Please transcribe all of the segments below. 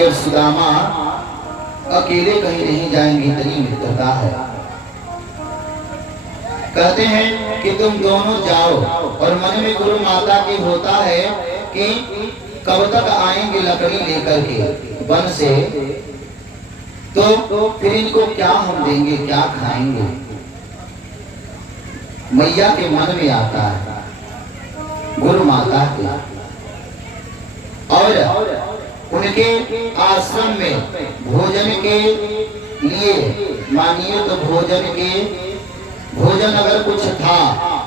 और सुदामा अकेले कहीं नहीं जाएंगे, इतनी मित्रता है। कहते हैं कि तुम दोनों जाओ, और मन में गुरु माता की होता है कि कब तक आएंगे लकड़ी लेकर के वन से, तो फिर इनको क्या हम देंगे, क्या खाएंगे। मैया के मन में आता है गुरु माता के, और उनके आश्रम में भोजन के लिए मानिए तो भोजन अगर कुछ था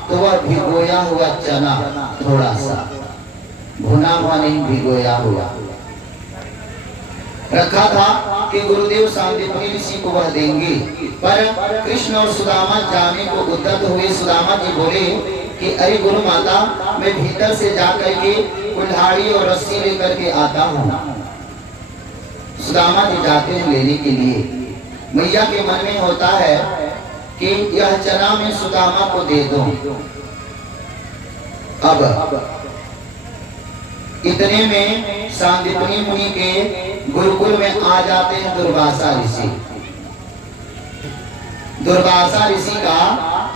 तो वह भिगोया हुआ चना, थोड़ा सा भुना हुआ नहीं, भिगोया हुआ रखा था कि गुरुदेव सांदीपनी ऋषि को वह देंगे। पर कृष्ण और सुदामा जाने को उद्यत हुए। सुदामा जी बोले कि अरे गुरु माता, मैं भीतर से जाकर के कुल्हाड़ी और रस्सी लेकर के आता हूँ। सुदामा जी जाते हैं लेने के लिए। मैया के मन में होता है कि यह चना मैं सुदामा को दे दूं। अब इतने में सांदीपनी मुनि के गुरुकुल में आ जाते हैं दुर्वासा ऋषि। दुर्वासा ऋषि का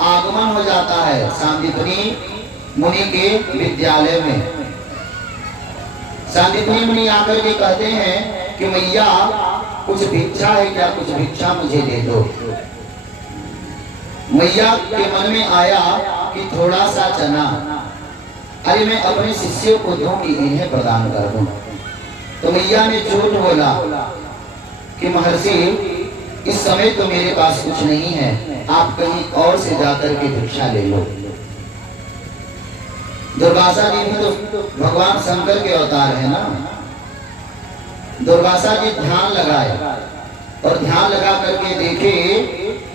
आगमन हो जाता है सांदीपनी मुनि के विद्यालय में। सांदीपनी मुनि आकर के कहते हैं कि मैया कुछ भिक्षा है क्या, कुछ भिक्षा मुझे दे दो। मैया के मन में आया कि थोड़ा सा चना, अरे मैं अपने शिष्यों को दूं कि इन्हें प्रदान कर दूं। तो मैया ने झूठ बोला कि महर्षि, इस समय तो मेरे पास कुछ नहीं है, आप कहीं और से जाकर के भिक्षा ले लो। दुर्वासा जी भी तो भगवान शंकर के अवतार है ना। दुर्वासा जी ध्यान लगाए और ध्यान लगा करके देखे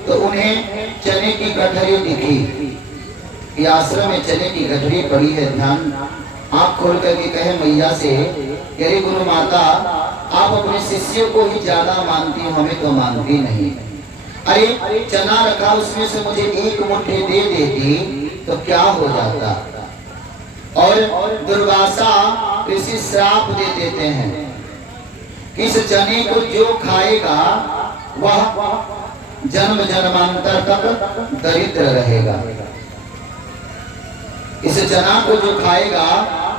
तो उन्हें चने की गठरी दिखी कि आश्रम में चने की गठरी पड़ी है। ध्यान आप खोल करके कहे मैया से, अरे गुरु माता, आप अपने शिष्यों को ही ज्यादा मानती हो, हमें तो मानती नहीं। अरे चना रखा, उसमें से मुझे एक मुट्ठी दे देती तो क्या हो जाता। और दुर्वासा ऋषि श्राप दे देते हैं, इस चने को जो खाएगा वह जन्म जन्मांतर तक दरिद्र रहेगा। इस चना को जो खाएगा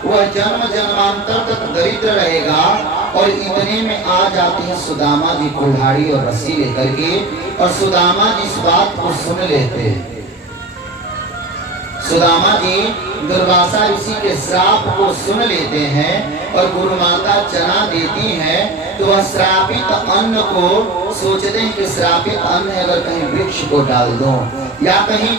वह जन्म जन्मांतर तक दरिद्र रहेगा। और इतने में आ जाते हैं सुदामा जी कुल्हाड़ी और रस्सी लेकर के, और सुदामा जी इस बात को सुन लेते हैं। सुदामा जी दुर्वासा ऋषि के श्राप को सुन लेते हैं और गुरु माता चना देती हैं तो वह श्रापित अन्न को सोचते हैं कि श्रापित अन्न अगर कहीं वृक्ष को डाल दूं या कहीं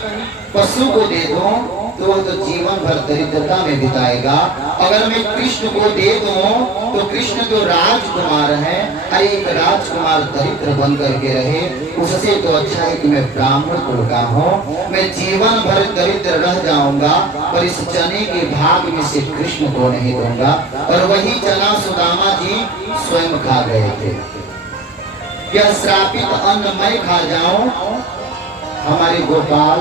पशु को दे दूं तो वह तो जीवन भर दरिद्रता में बिताएगा। अगर मैं कृष्ण को दे दूं तो कृष्ण तो राजकुमार है, अरे एक राजकुमार दरिद्र बन करके रहे, उससे तो अच्छा है कि मैं ब्राह्मण कुल का हूँ, मैं जीवन भर दरिद्र रह जाऊंगा, पर इस चने के भाग में से कृष्ण को नहीं दूंगा। और वही चना सुदामा जी स्वयं खा गए थे। यह श्रापित अन्न मैं खा जाऊं, हमारे गोपाल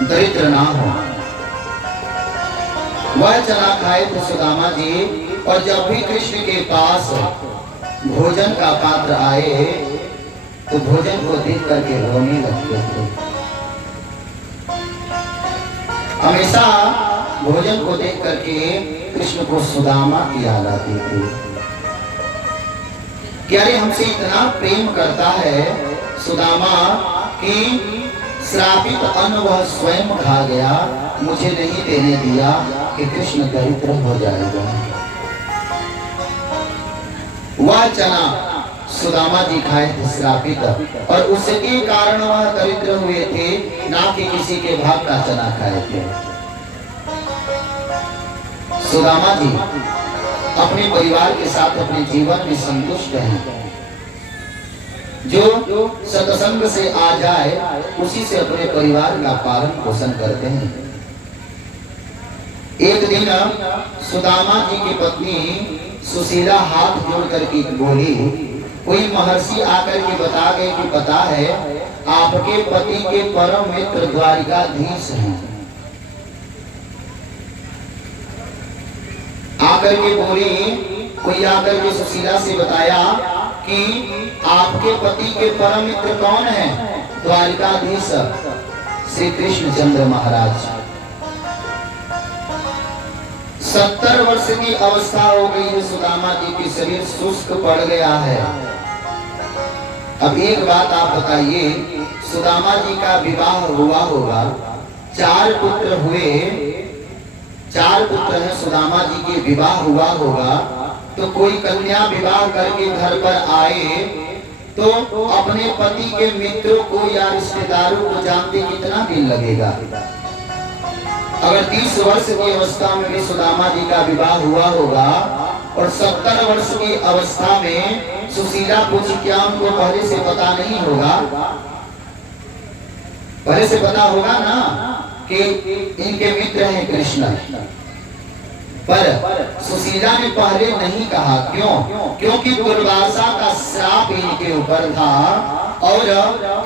दरिद्र ना हो। वह चना खाए थे सुदामा जी, और जब भी कृष्ण के पास भोजन का पात्र आए तो भोजन को देख करके रोने लगते थे। हमेशा भोजन को देख करके कृष्ण को सुदामा की याद आती थी कि अरे हमसे इतना प्रेम करता है सुदामा कि श्रापित अन्न वह स्वयं खा गया, मुझे नहीं देने दिया कि कृष्ण दरिद्र हो जाएगा। वह चना सुदामा जी खाए थे श्रापित, और उसके कारण वह दरिद्र हुए थे, ना कि किसी के भाग का चना खाए थे। सुदामा जी अपने परिवार के साथ अपने जीवन में संतुष्ट हैं। जो सत्संग से आ जाए उसी से अपने परिवार का पालन पोषण करते हैं। एक दिन सुदामा जी की पत्नी सुशीला हाथ जोड़ करके बोली, कोई महर्षि आकर के बता गए कि पता है आपके पति के परम मित्र द्वारिकाधीश हैं। आकर के बोली, कोई कोई आकर के सुशीला से बताया कि आपके पति के परम मित्र कौन है? द्वारिकाधीश श्री कृष्णचंद्र महाराज। 70 वर्ष की अवस्था हो गई है, सुदामा जी की शरीर शुष्क पड़ गया है। अब एक बात आप बताइए, सुदामा जी का विवाह हुआ होगा, 4 पुत्र हुए, 4 पुत्र हैं, सुदामा जी के विवाह हुआ होगा, तो कोई कन्या विवाह करके घर पर आए तो अपने पति के मित्रों को या रिश्तेदारों को जानते कितना दिन लगेगा? अगर 30 वर्ष की अवस्था में भी सुदामा जी का विवाह हुआ होगा और 70 वर्ष की अवस्था में सुशीला पूछी, क्या उनको पहले से पता नहीं होगा? पहले से पता होगा ना कि इनके मित्र हैं कृष्ण। पर सुशीला ने पहले नहीं कहा, क्यों? क्योंकि दुर्वासा का श्राप इनके ऊपर था और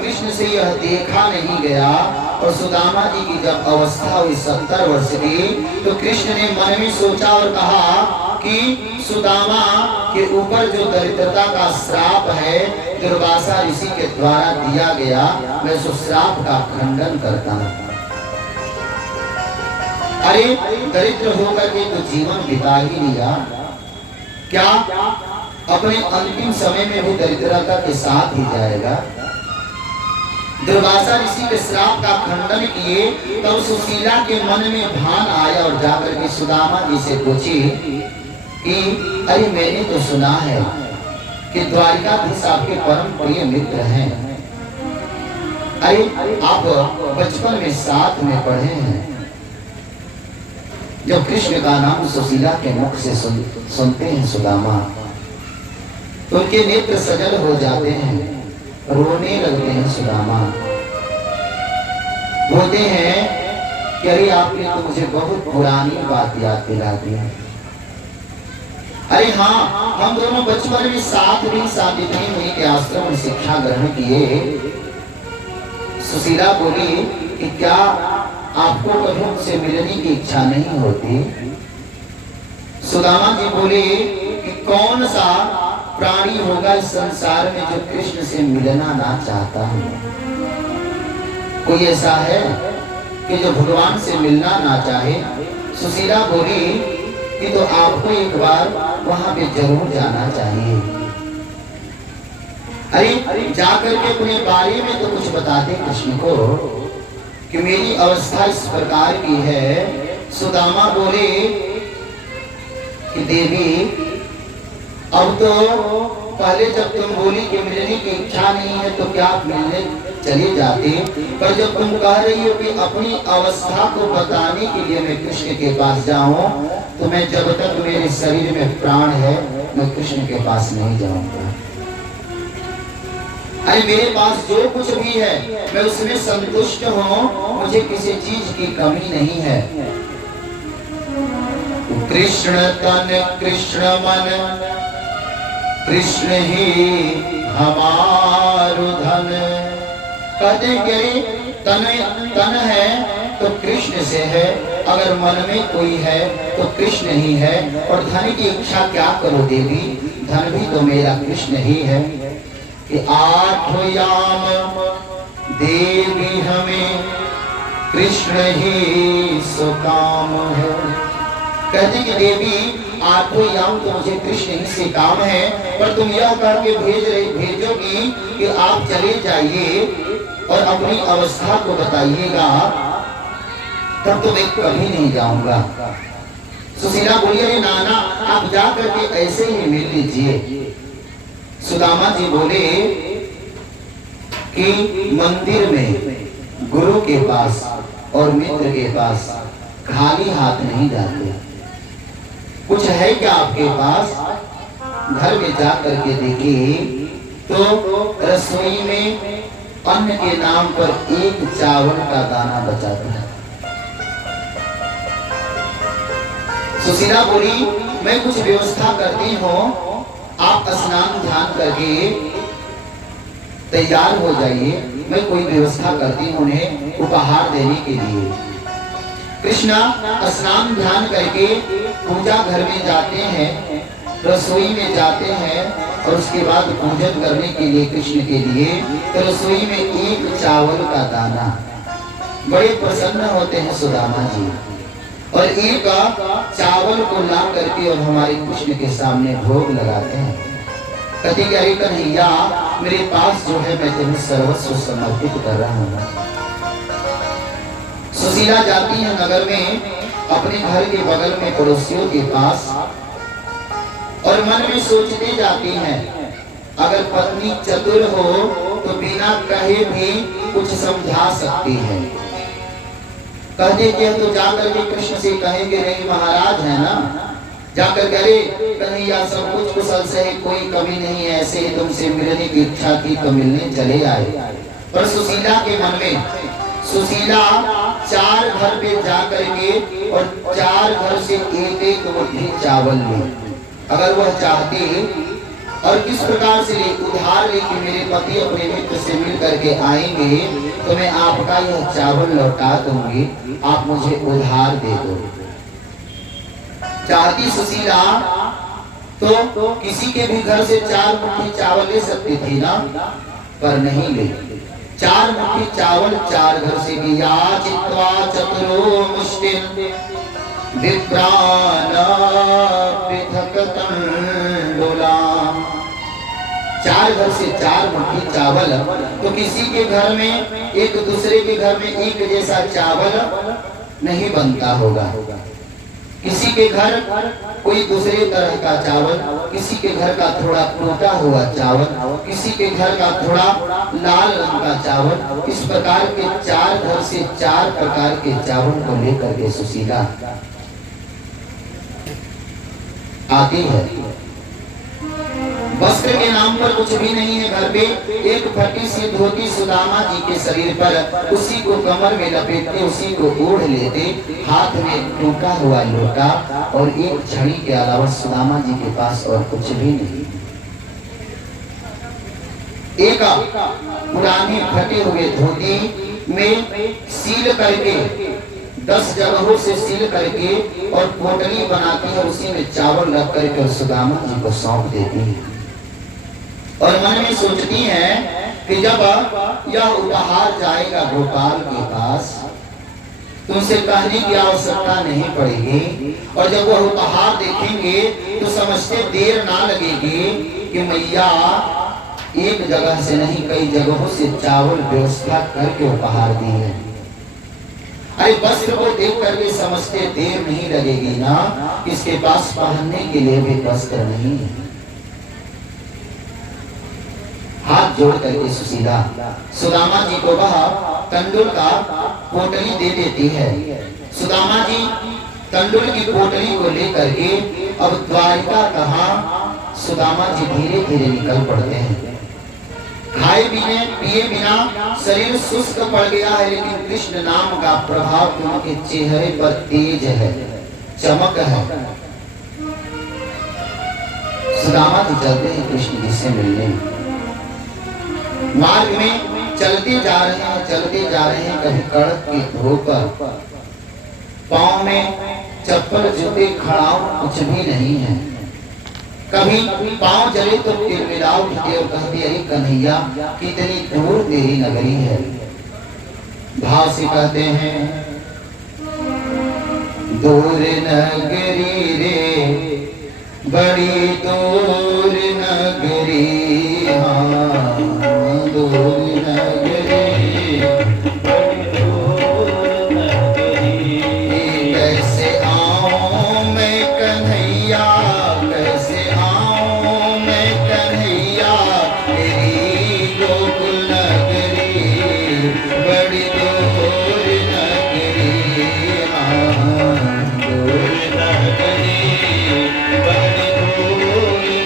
कृष्ण से यह देखा नहीं गया। और सुदामा जी की जब अवस्था हुई 70 वर्ष की, तो कृष्ण ने मन में सोचा और कहा कि सुदामा के ऊपर जो दरिद्रता का श्राप है, दुर्वासा ऋषि के द्वारा दिया गया, मैं उस श्राप का खंडन करता हूँ। अरे दरिद्र होकर के तो जीवन बिता ही लिया, क्या अपने अंतिम समय में भी दरिद्रता के साथ ही जाएगा? दुर्वासा ऋषि के श्राप का खंडन किए, तब सुशीला के मन में भान आया और जाकर के सुदामा जी से पूछी कि अरे मैंने तो सुना है कि द्वारिकाधीश आपके परम प्रिय मित्र हैं। अरे आप बचपन में साथ में पढ़े हैं। जब कृष्ण का नाम सुशीला के मुख से सुनते हैं सुदामा, तो उनके नेत्र सजल हो जाते हैं, रोने लगते हैं। सुदामा बोलते हैं कि अरे आपने तो मुझे बहुत पुरानी बात याद दिला दी। अरे हाँ, हम दोनों बचपन में साथ सावित्री मुनि के आश्रम में शिक्षा ग्रहण किए। सुशीला बोली कि क्या आपको कभी उनसे मिलने की इच्छा नहीं होती? सुदामा जी बोले कि कौन सा प्राणी होगा इस संसार में जो कृष्ण से मिलना ना चाहता है? कोई ऐसा है कि जो भगवान से मिलना ना चाहे? सुशीला बोली कि तो आपको एक बार वहां पे जरूर जाना चाहिए। अरे जाकर के अपने बारे में तो कुछ बताते कृष्ण को कि मेरी अवस्था इस प्रकार की है। सुदामा बोले कि देवी, अब तो पहले जब तुम बोली कि मिलने की इच्छा नहीं है तो क्या आप मिलने चले जाते, पर जब तुम कह रही हो कि अपनी अवस्था को बताने के लिए मैं कृष्ण के पास जाऊं, तो मैं जब तक मेरे शरीर में प्राण है मैं कृष्ण के पास नहीं जाऊंगा। अरे मेरे पास जो कुछ भी है मैं उसमें संतुष्ट हूँ, मुझे किसी चीज की कमी नहीं है। कृष्ण तन कृष्ण मन, कृष्ण ही हमारो धन। कहते कि तन है तो कृष्ण से है, अगर मन में कोई है तो कृष्ण ही है। और धन की इच्छा क्या करो देवी, धन भी तो मेरा कृष्ण ही है। कि 8 याम देवी हमें, कृष्ण ही सुकाम है। कहते कि देवी 8 याम तो मुझे कृष्ण ही से काम है, पर तुम यह करके भेजोगी कि आप चले जाइए और अपनी अवस्था को बताइएगा, तब तो मैं कभी नहीं जाऊंगा। सुशीला बोली अरे नाना, आप जा करके ऐसे ही मिल लीजिए। सुदामा जी बोले कि मंदिर में गुरु के पास और मित्र के पास खाली हाथ नहीं जाते, कुछ है क्या आपके पास? घर में जा करके देखिए तो रसोई में अन्न के नाम पर एक चावल का दाना बचा था। सुशीला बोली मैं कुछ व्यवस्था करती हूँ, आप स्नान ध्यान करके तैयार हो जाइए, मैं कोई व्यवस्था करती हूँ उन्हें उपहार देने के लिए। कृष्णा स्नान ध्यान करके पूजा घर में जाते हैं रसोई में जाते हैं और उसके बाद पूजन करने के लिए कृष्ण के लिए, तो रसोई में एक चावल का दाना, बड़े प्रसन्न होते हैं सुदामा जी और एक चावल को ला करके और हमारे कृष्ण के सामने भोग लगाते हैं। कहते कि अरे कन्हैया, मेरे पास जो है मैं तुम्हें सर्वस्व समर्पित कर रहा हूँ। सुशीला जाती है नगर में अपने घर के बगल में पड़ोसियों के पास और मन में सोचते जाती हैं, अगर पत्नी चतुर हो तो बिना कहे भी कुछ समझा सकती है। कहते कि तो जाकर के कृष्ण से कहेंगे, नहीं महाराज है ना, जाकर करे कन्हैया सब कुछ कुशल से है, कोई कमी नहीं है, ऐसे ही तुमसे मिलने की इच्छा थी तो मिलने चले आए। पर सुशीला के मन में, सुशीला 4 घर पे जाकर के और 4 घर से एक मुट्ठी चावल ले, अगर वह चाहती और किस प्रकार से उधार ले कि मेरे पति अपने मित्र से मिल करके आएंगे तो मैं आपका यह चावल लौटा दूंगी, आप मुझे उधार दे दो। चाहती सुशीला तो किसी के भी घर से 4 मुट्ठी चावल ले सकती थी ना, पर नहीं ले। 4 मुट्ठी चावल 4 घर से लिया। चित्वा चतुरो मुष्टिं विप्रान पृथक तंडुला। 4 घर से 4 मुट्ठी चावल, तो किसी के घर में एक दूसरे के घर में एक जैसा चावल नहीं बनता होगा। किसी के घर कोई दूसरे तरह का चावल, किसी के घर का थोड़ा टूटा हुआ चावल, किसी के घर का थोड़ा लाल रंग का चावल, इस प्रकार के 4 घर से 4 प्रकार के चावल को लेकर के सुशीला आती है। वस्त्र के नाम पर कुछ भी नहीं है घर पे, एक फटी सी धोती सुदामा जी के शरीर पर, उसी को कमर में लपेटते, उसी को ओढ़ लेते, हाथ में टूटा हुआ लोटा और एक छड़ी के अलावा सुदामा जी के पास और कुछ भी नहीं। एक पुरानी फटे हुए धोती में सील करके 10 जगहों से सील करके और पोटली बनाती है, उसी में चावल रख करके सुदामा जी को सौंप देती है और मन में सोचती है कि जब यह उपहार जाएगा गोपाल के पास तुमसे कहने की आवश्यकता नहीं पड़ेगी, और जब वह उपहार देखेंगे तो समझते देर ना लगेगी कि मैया एक जगह से नहीं कई जगहों से चावल व्यवस्था करके उपहार दी है। अरे वस्त्र को देख करके समझते देर नहीं लगेगी ना, इसके पास पहनने के लिए भी वस्त्र नहीं है। हाथ जोड़ करके सुशीला सुदामा जी को वह तंडुल का पोटली दे देती है। सुदामा जी तंडुल की पोटली को लेकर के अब द्वारिका कहा सुदामा जी धीरे धीरे निकल पड़ते हैं। खाए पिए बिना शरीर शुष्क पड़ गया है, लेकिन कृष्ण नाम का प्रभाव उनके चेहरे पर तेज है, चमक है। सुदामा जी चलते हैं कृष्ण जी से मिलने। मार्ग में चलते जा रहे हैं, कभी कड़क के धोकर, पांव में चप्पल जूते खड़ाऊ कुछ भी नहीं है। कभी पांव जले तो तिलमिला उठते और कहते अरे कन्हैया कितनी दूर तेरी नगरी है। भाव से कहते हैं दूर नगरी रे बड़ी दूर नगरी, हाँ दूर नगरी बड़ी दूर नगरी। कैसे आऊं मैं कन्हैया, कैसे आऊं मैं कन्हैया तेरी गोकुल नगरी बड़ी दूर नगरी, हाँ दूर नगरी बड़ी दूर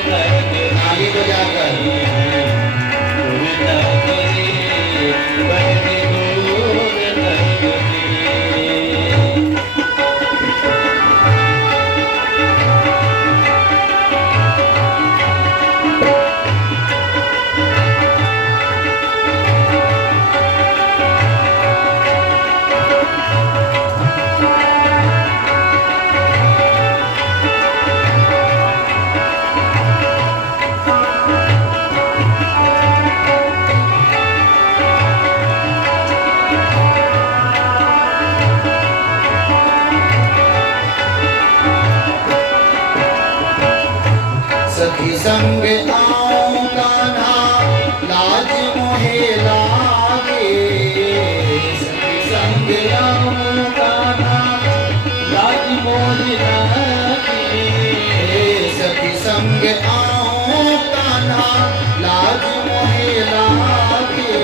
सखी संग आऊं कान्हा लाज मोहे लागे, सखी संग आऊं कान्हा लाज मोहे लागे, सखी संग आऊं कान्हा लाज मोहे लागे,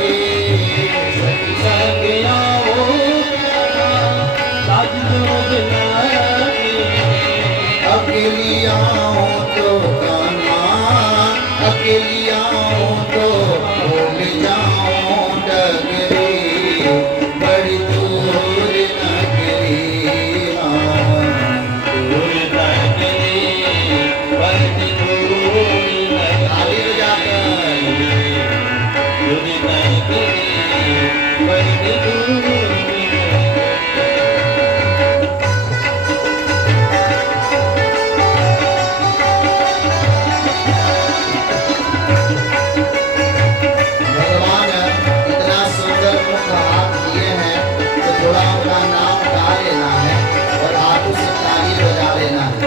सखी संग आऊं कान्हा लाज मोहे लागे, अकेली आऊं तो कान्हा, अकेली आऊं तो भूल जाऊं डगरी, बड़ी दूर नगरी, दूर नगरी, बड़ी दूर नगरी, दूर नगरी, बड़ी दूर नगरी। भगवान इतना सुंदर मुख हाथ दिए हैं तो थोड़ा उनका नाम गा लेना है और हाथों से ताली बजा लेना है।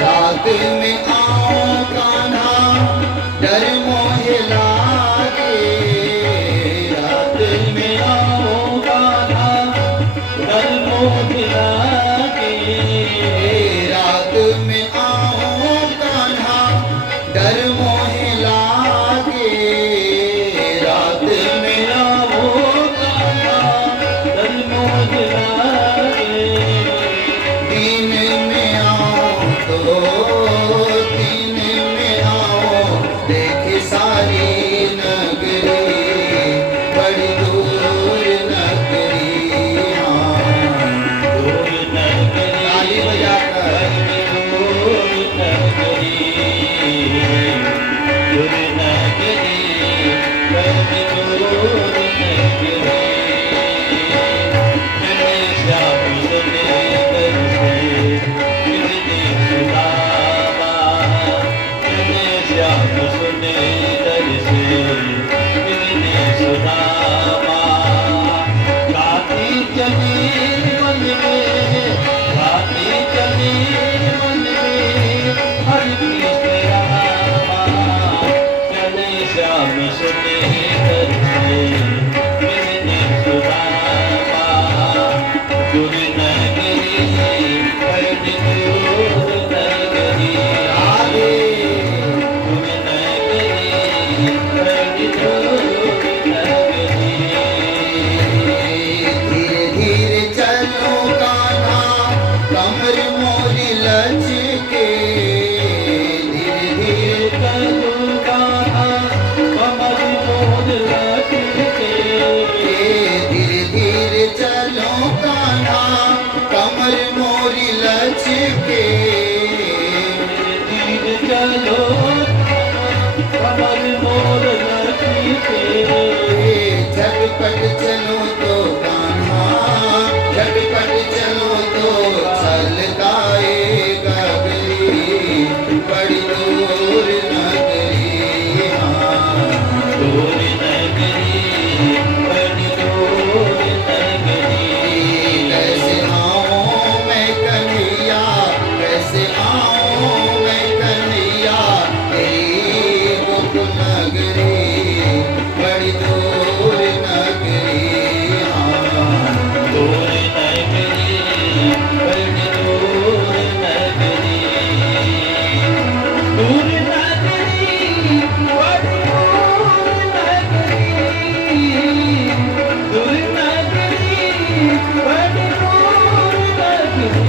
रात में आऊं कान्हा डर मोहे लागे, रात में आऊं कान्हा डर मोहे लागे, रात में आऊं कान्हा डर मोहे लागे, रात में आऊं कान्हा डर मोहे लागे, दिन में आऊं तो दिन में आऊं देखे सारी नगरी, बड़ी दूर नगरी, दूर नगरी, ताली बजाकर दूर नगरी, दूर नगरी, बड़ी दूर नगरी। मैंने श्याम सुने करके कितने सुदामा, मैंने श्याम सुने करके कितने सुदामा, गाती चली मन में, गाती चली मन में, हरि कृष्ण रामा, चले श्याम सुने करके कितने सुदामा, दूर नगरी, बड़ी दूर नगरी, आगे दूर नगरी, बड़ी दूर नगरी। धीरे धीरे चलो कान्हा कमर मोरी लचके, धीरे धीरे चलूं कान्हा कमर मोर लचके, धीरे धीरे चलो कान्हा कमर मोरी लचके, धीरे चलो कमर मोर लचके, झटपट चलो तो कान्हा, झटपट चलो तो छलकाए गगरी, बड़ी दूर नगरी, दूर नगरी, बड़ी दूर नगरी, कैसे आऊं मैं कन्हैया, कैसे आऊं मैं कन्हैया, तेरी गोकुल नगरी, बड़ी दूर नगरी, दूर नगरी, बड़ी दूर नगरी, दूर नगरी, बड़ी दूर नगरी, दूर नगरी, बड़ी दूर नगरी।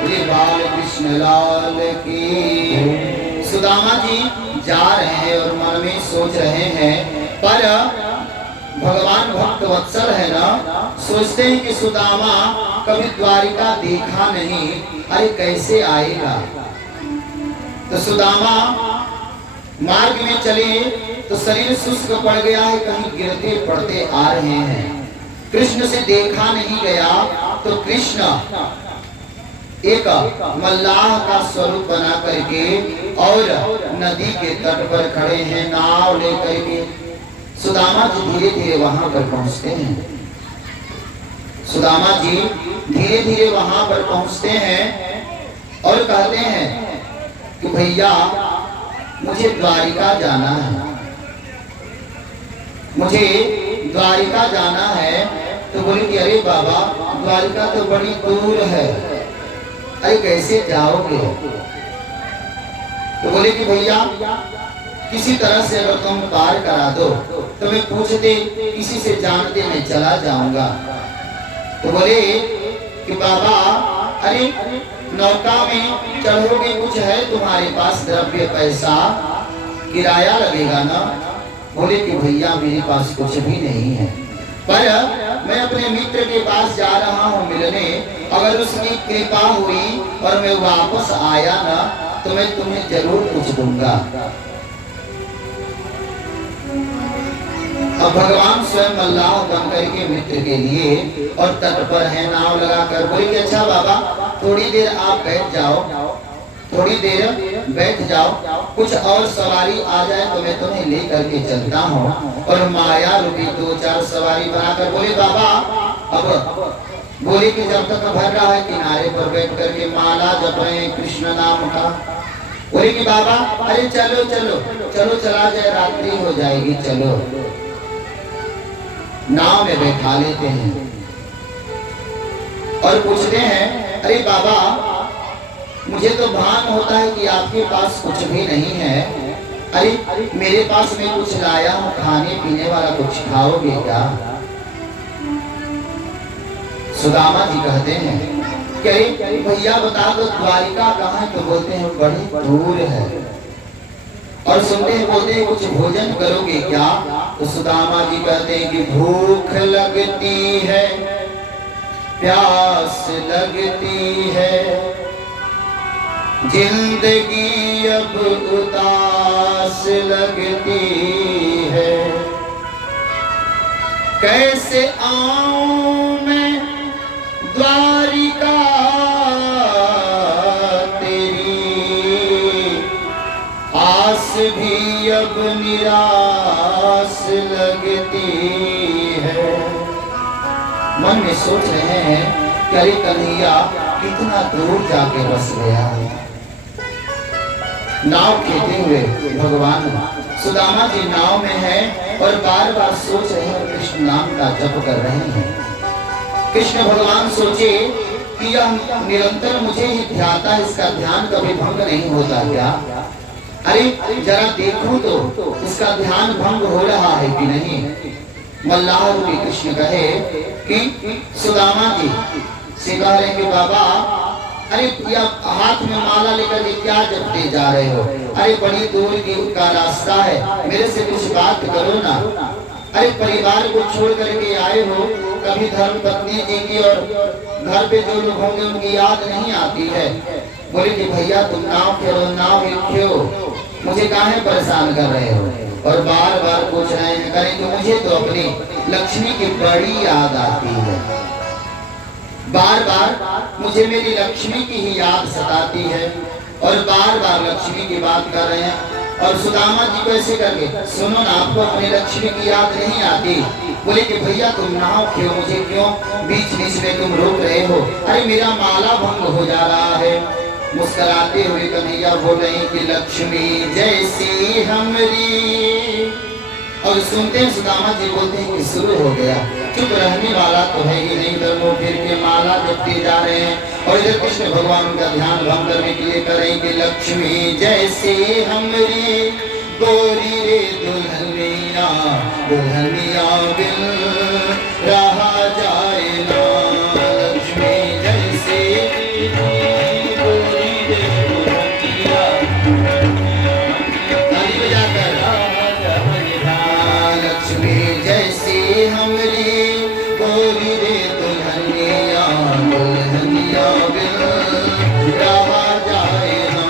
श्री बाल कृष्ण लाल की। सुदामा जी जा रहे हैं और मन में सोच रहे हैं, पर भगवान भक्त वत्सल है ना, सोचते हैं कि सुदामा कभी द्वारिका देखा नहीं, अरे कैसे आएगा। तो सुदामा मार्ग में चले तो शरीर शुष्क पड़ गया है, कहीं गिरते पड़ते आ रहे हैं। कृष्ण से देखा नहीं गया तो कृष्ण एक मल्लाह का स्वरूप बना करके और नदी के तट पर खड़े हैं नाव लेकर के। सुदामा जी धीरे धीरे वहां पर पहुंचते हैं। सुदामा जी धीरे धीरे वहां पर पहुंचते हैं और कहते हैं कि भैया मुझे द्वारिका जाना है, मुझे द्वारिका जाना है। तो बोले कि अरे बाबा द्वारिका तो बड़ी दूर है, अरे कैसे जाओगे? तो बोले कि भैया किसी तरह से अगर तुम पार करा दो तो मैं पूछते किसी से जानते मैं चला जाऊंगा। तो बोले कि बाबा अरे नौका में चढ़ोगे, कुछ है तुम्हारे पास द्रव्य पैसा, किराया लगेगा ना? बोले कि भैया मेरे पास कुछ भी नहीं है, पर मैं अपने मित्र के पास जा रहा हूँ मिलने, अगर उसकी कृपा हुई और मैं वापस आया ना तो मैं तुम्हें जरूर कुछ दूंगा। अब भगवान स्वयं अल्लाह बन करके मित्र के लिए और तट पर है नाव लगाकर। बोले कि अच्छा बाबा थोड़ी देर आप बैठ जाओ, थोड़ी देर बैठ जाओ, कुछ और सवारी आ जाए तो मैं तुम्हें ले करके चलता हूँ। और माया रूपी 2-4 सवारी बनाकर बोले बाबा अब बोले कि जब तक भर रहा है किनारे पर बैठ करके माला जप रहे हैं कृष्ण नाम का। बोले कि बाबा अरे चलो चलो चलो चला जाए, रात्रि हो जाएगी, चलो। नाव में बैठा लेते हैं और पूछते हैं अरे बाबा मुझे तो भान होता है कि आपके पास कुछ भी नहीं है, अरे मेरे पास मैं कुछ लाया हूँ खाने पीने वाला, कुछ खाओगे क्या? सुदामा जी कहते हैं कि अरे भैया बता दो द्वारिका कहाँ है? तो बोलते हैं बड़ी दूर है। और सुनते हैं बोलते हैं कुछ भोजन करोगे क्या? तो सुदामा जी कहते हैं कि भूख लगती है, प्यास लगती है, जिंदगी अब उदास लगती है, कैसे आऊं मैं द्वारिका आस भी अब निराश लगती है। मन में सोच रहे हैं कि अरे कन्हैया कितना दूर जाके बस गया है। नाव खेते हुए भगवान सुदामा जी नाव में है और बार बार सोच रहे हैं, कृष्ण नाम का जप कर रहे हैं। कृष्ण भगवान सोचे कि यह निरंतर मुझे ही ध्याता, इसका ध्यान कभी भंग नहीं होता क्या? अरे जरा देखूं तो इसका ध्यान भंग हो रहा है कि नहीं। मल्लाह रूपी कृष्ण कहे कि सुदामा जी से कह रहे कि बाबा अरे यह हाथ में माला लेकर के क्या जपते जा रहे हो? अरे बड़ी दूर की का रास्ता है, मेरे से कुछ बात करो ना। अरे परिवार को छोड़ करके आए हो, कभी धर्म पत्नी जी की और घर पे जो लोग होंगे उनकी याद नहीं आती है। बोले कि भैया तुम नाव खेलो, नाव खेलो, मुझे काहे परेशान कर रहे हो? और बार बार पूछ रहे हैं करें कि मुझे तो अपनी लक्ष्मी की बड़ी याद आती है, बार बार मुझे मेरी लक्ष्मी की ही याद सताती है। और बार बार लक्ष्मी की बात कर रहे हैं। और सुदामा जी को ऐसे करके सुनो ना, आपको अपनी लक्ष्मी की याद नहीं आती? बोले कि भैया तुम नाव क्यों, मुझे क्यों बीच बीच में तुम रोक रहे हो? अरे मेरा माला भंग हो जा रहा है। मुस्कुराते हुए कन्हैया बोल रहे कि लक्ष्मी जैसी हमरी। और सुनते हैं सुदामा जी बोलते हैं कि शुरू हो गया, चुप रहने वाला तो है ही नहीं, धर्मों फिर के माला जपते जा रहे हैं। और इधर कृष्ण भगवान उनका ध्यान भंग करने के लिए कर रहे कि लक्ष्मी जैसे हमरी गोरी रे दुल्हनिया, दुल्हनिया बिन रहा जाए ना। लक्ष्मी जैसे गोरी रे दुल्हनिया, ताली बजाकर लक्ष्मी जैसी हमरी गोरी रे दुल्हनिया, दुल्हनिया बिन रहा जाए ना।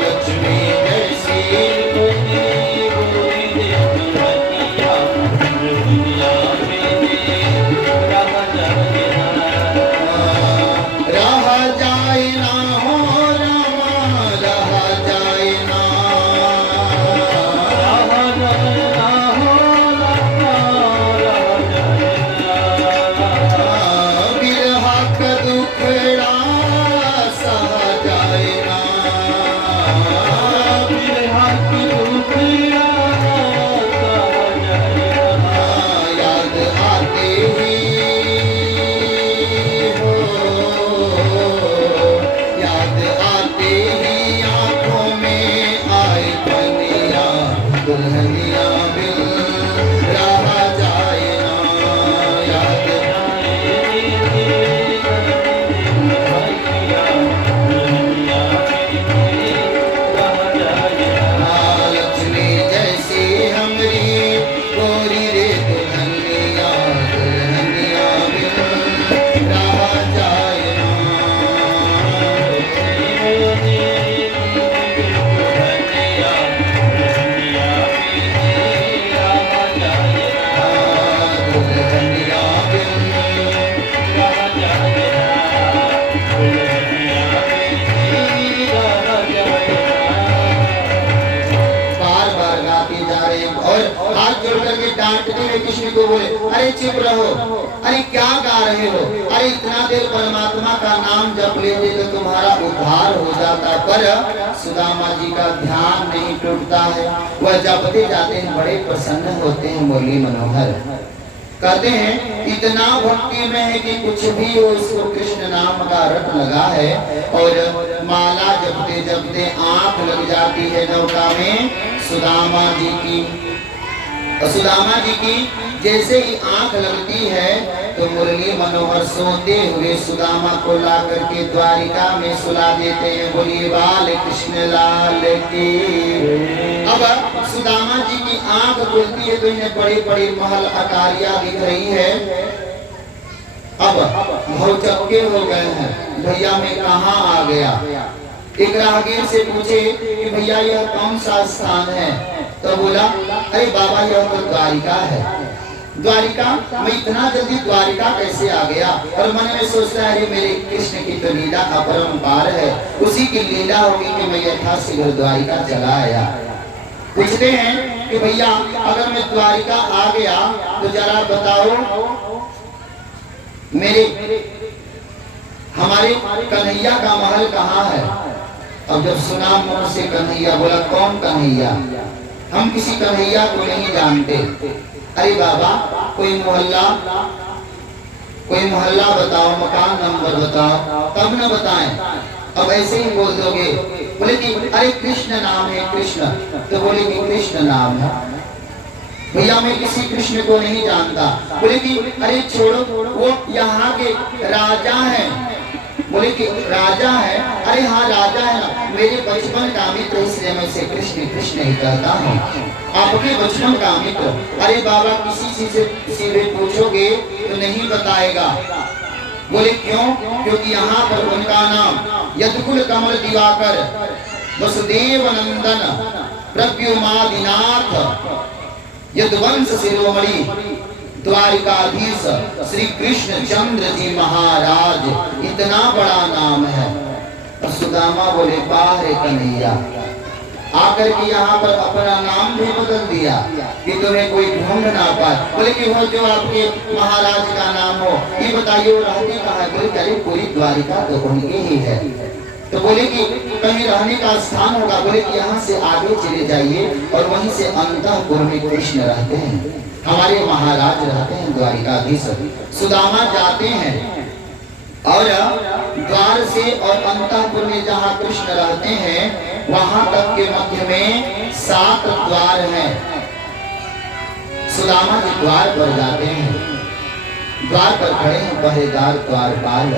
लक्ष्मी जैसी गोरी रे दुल्हनिया, दुल्हनिया बिन रहा जाए दुल्हनिया बिन रहा जाए ना, याद लक्ष्मी जैसी हमरी गोरी रे दुल्हनिया, दुल्हनिया बिन रहा जाए ना। दुल्हनिया बिन बार बार गाते जा रहे हैं और हाथ जोड़ करके डांटते हुए कृष्ण को बोले, अरे चुप रहो, अरे क्या गा रहे हो, अरे इतना देर परमात्मा का नाम जप लेते तो तुम्हारा उद्धार हो जाता। पर सुदामा जी का ध्यान नहीं टूटता है, वह जपते जाते हैं, बड़े प्रसन्न होते हैं। मुरली मनोहर कहते हैं इतना भक्ति में है कि कुछ भी हो, इसको कृष्ण नाम का रट लगा है। और माला जपते जपते आंख लग जाती है नौका में सुदामा जी की। और सुदामा जी की जैसे ही आंख लगती है तो मुरली मनोहर सोते हुए सुदामा को ला करके द्वारिका में सुला देते हैं। बोलिए बाल कृष्ण लाल की। अब सुदामा जी की आंख खुलती है तो इन्हें बड़ी बड़ी महल अटारियां दिख रही है। अब भौचक्के हो गए हैं, भैया मैं कहाँ आ गया। एक राहगीर से पूछे कि भैया यह कौन सा स्थान है, तो बोला अरे बाबा यह तो द्वारिका है। द्वारिका, मैं इतना जल्दी द्वारिका कैसे आ गया। और मन में सोचता है मेरे कृष्ण की तो लीला अपरंपार है, उसी की लीला होगी कि मैं यथाशीघ्र द्वारिका चला आया। पूछते हैं कि भैया अगर मैं द्वारिका आ गया तो जरा बताओ मेरे हमारे कन्हैया का महल कहाँ है। अब जब सुना मुंह से कन्हैया, बोला कौन कन्हैया, हम किसी कन्हैया को नहीं जानते। अरे बाबा कोई मोहल्ला बताओ, मकान नंबर बताओ, तब न बताएं। अब ऐसे ही बोल दोगे। बोले कि अरे कृष्ण नाम है कृष्ण, तो बोले कि कृष्ण नाम है भैया मैं किसी कृष्ण को नहीं जानता। बोले कि अरे छोड़ो वो यहाँ के राजा हैं। बोले कि राजा है, अरे हाँ राजा है ना, मेरे बचपन का मित्र, इसलिए मैं से कृष्ण कृष्ण ही कहता हूँ। आपके बचपन का मित्र। अरे बाबा किसी चीज से सीधे पूछोगे तो नहीं बताएगा। बोले क्यों, क्योंकि यहाँ पर उनका नाम यदुकुल कमल दिवाकर वसुदेव नंदन प्रद्युमादिनाथ यदुवंश शिरोमणि द्वारिकाधीश श्री कृष्ण चंद्र जी महाराज, इतना बड़ा नाम है। और सुदामा बोले बाहर कन्हैया, आकर के यहाँ पर अपना नाम भी बदल दिया कि तुम्हें कोई ढूंढ ना पाए। बोले कि वो जो आपके महाराज का नाम हो, ये बताइए वो रहते कहाँ है। बोले अरे पूरी द्वारिका तो उनकी ही है। तो बोले कि कहीं रहने का स्थान होगा। बोले कि यहाँ से आगे चले जाइए और वहीं से अंतःपुर में कृष्ण रहते हैं, हमारे महाराज रहते हैं द्वारिकाधीश। सुदामा जाते हैं और द्वार से और अंतःपुर में जहाँ कृष्ण रहते हैं वहां तक के मध्य में 7 द्वार हैं। सुदामा जी द्वार पर जाते हैं, द्वार पर खड़े हैं पहरेदार द्वारपाल।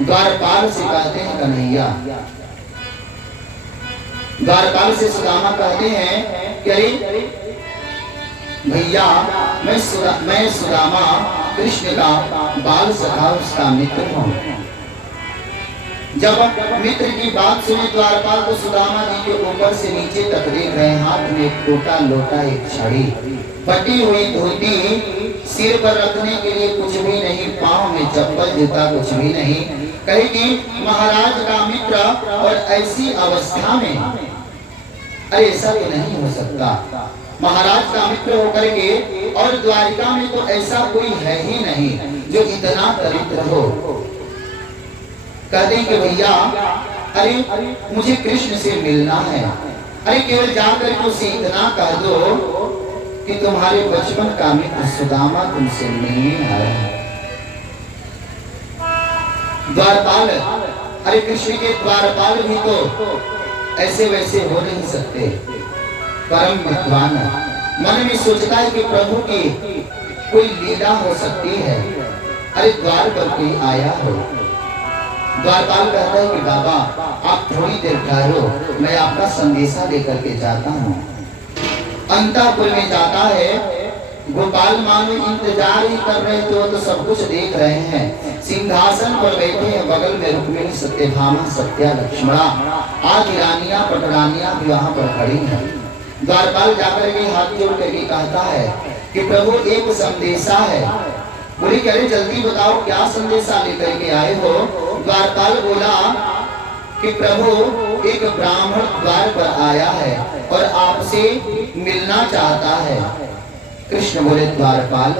द्वारपाल से कहते हैं कन्हैया। द्वारपाल से सुदामा कहते हैं कि अरे भैया मैं सुदामा कृष्ण का बाल सखा, उसका मित्र हूँ। जब मित्र की बात सुने द्वारपाल तो सुदामा जी के ऊपर से नीचे तक देख रहे हैं। हाथ में एक टूटा लोटा, एक छड़ी, फटी हुई धोती, सिर पर रखने के लिए कुछ भी नहीं, पांव में चप्पल जूता कुछ भी नहीं। कहे कि महाराज का मित्र और ऐसी अवस्था में, अरे ऐसा तो नहीं हो सकता। महाराज का मित्र होकर के और द्वारिका में तो ऐसा कोई है ही नहीं जो इतना दरिद्र हो। कहते हैं कि भैया अरे मुझे कृष्ण से मिलना है। अरे केवल जाकर के उसे इतना कह दो कि तुम्हारे बचपन का मित्र सुदामा तुमसे मिलने आया है। द्वारपाल, अरे कृष्ण के द्वारपाल भी तो ऐसे वैसे हो नहीं सकते। परम विद्वान मन में सोचता है कि प्रभु की कोई लीला हो सकती है। अरे द्वार पर कोई आया हो। द्वारपाल कहता है कि बाबा आप थोड़ी देर ठहरो, मैं आपका संदेशा लेकर के जाता हूँ। अंतःपुर में जाता है। गोपाल मानो इंतजार ही कर रहे थे, वो तो सब कुछ देख रहे हैं। सिंहासन पर बैठे हैं, बगल में रुक्मिणी, सत्यभामा, सत्या, लक्ष्मणा आदि रानियां पटरानियां भी वहां पर खड़ी हैं। द्वारपाल जाकर के हाथ जोड़ करके कहता है कि प्रभु एक संदेशा है। बोली कह रहे जल्दी बताओ क्या संदेशा लेकर के आए हो। द्वारपाल बोला कि प्रभु एक ब्राह्मण द्वार पर आया है और आपसे मिलना चाहता है। कृष्ण बोले द्वारपाल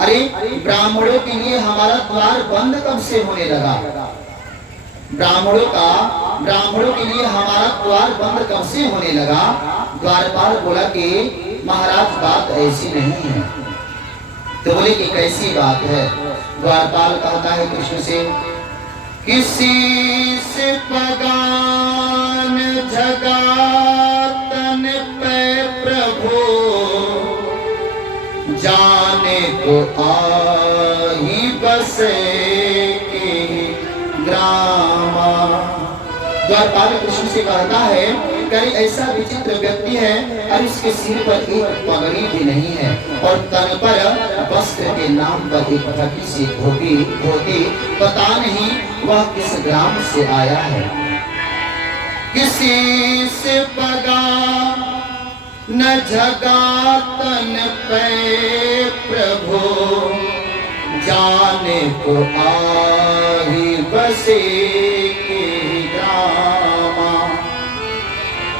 अरे ब्राह्मणों के लिए हमारा द्वार बंद कब से होने लगा। ब्राह्मणों के लिए हमारा द्वार बंद कब से होने लगा। द्वारपाल बोला कि महाराज बात ऐसी नहीं है। तो बोले कि कैसी बात है। द्वारपाल कहता है कृष्ण से किसी से पगान झगातन पे प्रभु जाने को आही बसे की ग्रामा। द्वारपाल कृष्ण से कहता है कहीं ऐसा विचित्र व्यक्ति है और इसके सिर पर एक पगड़ी भी नहीं है और तन पर वस्त्र के नाम पर एक फटी सी धोती, पता नहीं वह किस ग्राम से आया है। किसी से पगा न झगा तन पे प्रभु जाने को आही बसे की ग्रामा।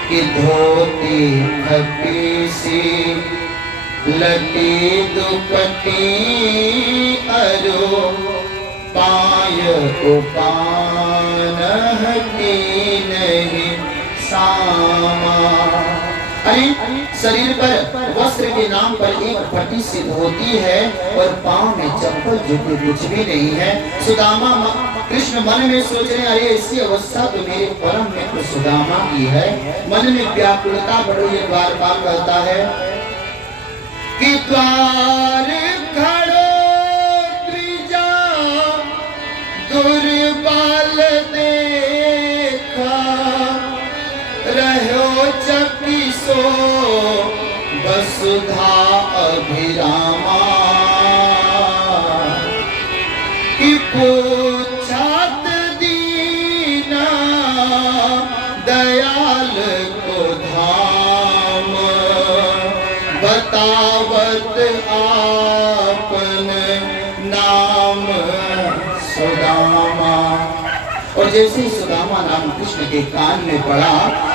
कि धोती फटी सी लटी दुपट्टी अरो पाय उपान की नहीं सामा। अरे शरीर पर वस्त्र के नाम पर एक फटी सी धोती है और पांव में चप्पल जूते कुछ भी नहीं है। सुदामा कृष्ण मन में सोच रहे अरे ऐसी अवस्था तो मेरे परम मित्र सुदामा की है। मन में व्याकुलता बढ़ी। ये द्वारपाल कहता है कि द्वार खड़ो द्विजा दुर्बल देखा रहो चकी सो वसुधा अभिरामा। कि पूछत दीना दयाल को धाम बतावत आपन नाम सुदामा। और जैसे ही सुदामा नाम कृष्ण के कान में पड़ा,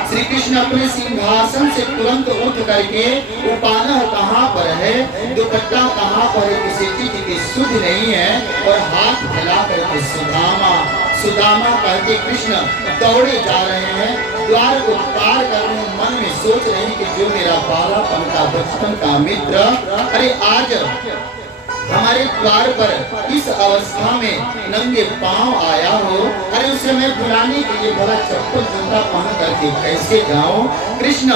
श्री कृष्ण अपने सिंहासन से तुरंत उठ करके उपाना कहाँ पर है, दुपट्टा कहाँ पर है, किसी चीज की सुध नहीं है और हाथ फैला करके सुदामा कहते कृष्ण दौड़े जा रहे हैं, द्वार को पार कर रहे हैं। मन में सोच रहे हैं कि जो मेरा बालापन का बचपन का मित्र अरे आज हमारे द्वार पर इस अवस्था में नंगे पांव आया हो। अरे उसे मैं बुलाने के लिए बड़ा चप्पल जूता पहन करके कैसे जाऊं। कृष्ण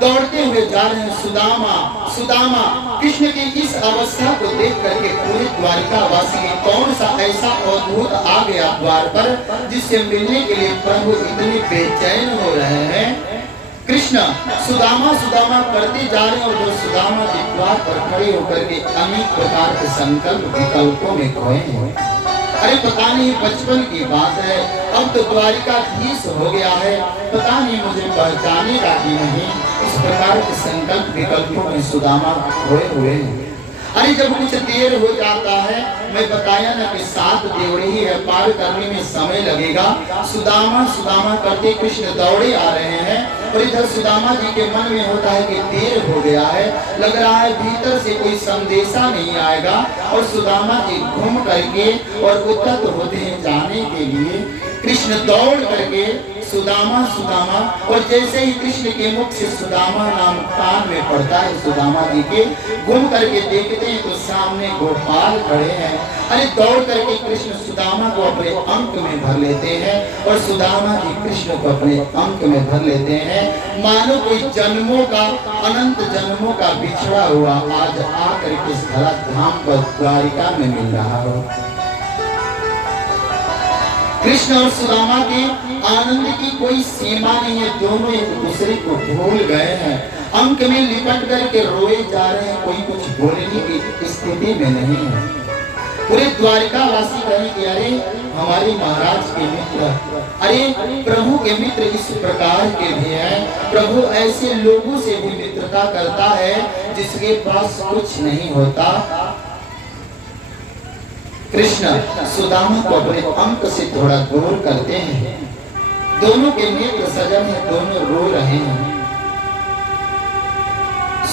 दौड़ते हुए जा रहे हैं। सुदामा कृष्ण की इस अवस्था को देख करके पूरे द्वारिकावासी कौन सा ऐसा अद्भुत आ गया द्वार पर जिससे मिलने के लिए प्रभु इतने बेचैन हो रहे हैं। कृष्ण सुदामा करते जा रहे हैं और जो सुदामा के द्वार पर खड़े होकर के अनेक प्रकार के संकल्प विकल्पों में खोए हैं। अरे पता नहीं बचपन की बात है, अब तो द्वारिकाधीश हो गया है, पता नहीं मुझे पहचानेगा कि नहीं। इस प्रकार के संकल्प विकल्पों में सुदामा खोए हुए हैं। अरे जब कुछ देर हो जाता है, मैं बताया ना कि 7 देवड़ी ही है, पार करने में समय लगेगा। सुदामा करते कृष्ण दौड़े आ रहे हैं और इधर सुदामा जी के मन में होता है कि देर हो गया है, लग रहा है भीतर से कोई संदेशा नहीं आएगा। और सुदामा जी घूम करके और उद्यत होते हैं जाने के लिए। कृष्ण दौड़ करके सुदामा सुदामा, और जैसे ही कृष्ण के मुख से सुदामा नाम कान में पड़ता है सुदामा जी के, घूम करके देखते हैं तो सामने गोपाल खड़े हैं। अरे दौड़ करके कृष्ण सुदामा को अपने अंक में भर लेते हैं और सुदामा जी कृष्ण को अपने अंक में भर लेते हैं। मानो कोई जन्मों का, अनंत जन्मों का बिछड़ा हुआ आज आकर के इस धरा धाम पर द्वारिका में मिल रहा हो। कृष्ण और सुदामा के आनंद की कोई सीमा नहीं है, दोनों एक दूसरे को भूल गए हैं, अंक में लिपट करके रोए जा रहे हैं, कोई कुछ बोलने की स्थिति में नहीं है। पूरे द्वारिका वासी कहे कि अरे हमारे महाराज के मित्र, अरे प्रभु के मित्र इस प्रकार के भी हैं। प्रभु ऐसे लोगों से भी मित्रता करता है जिसके पास कुछ नहीं होता। कृष्ण सुदामा को अपने अंक से थोड़ा दूर करते हैं, दोनों के नेत्र सजल हैं, दोनों रो रहे हैं।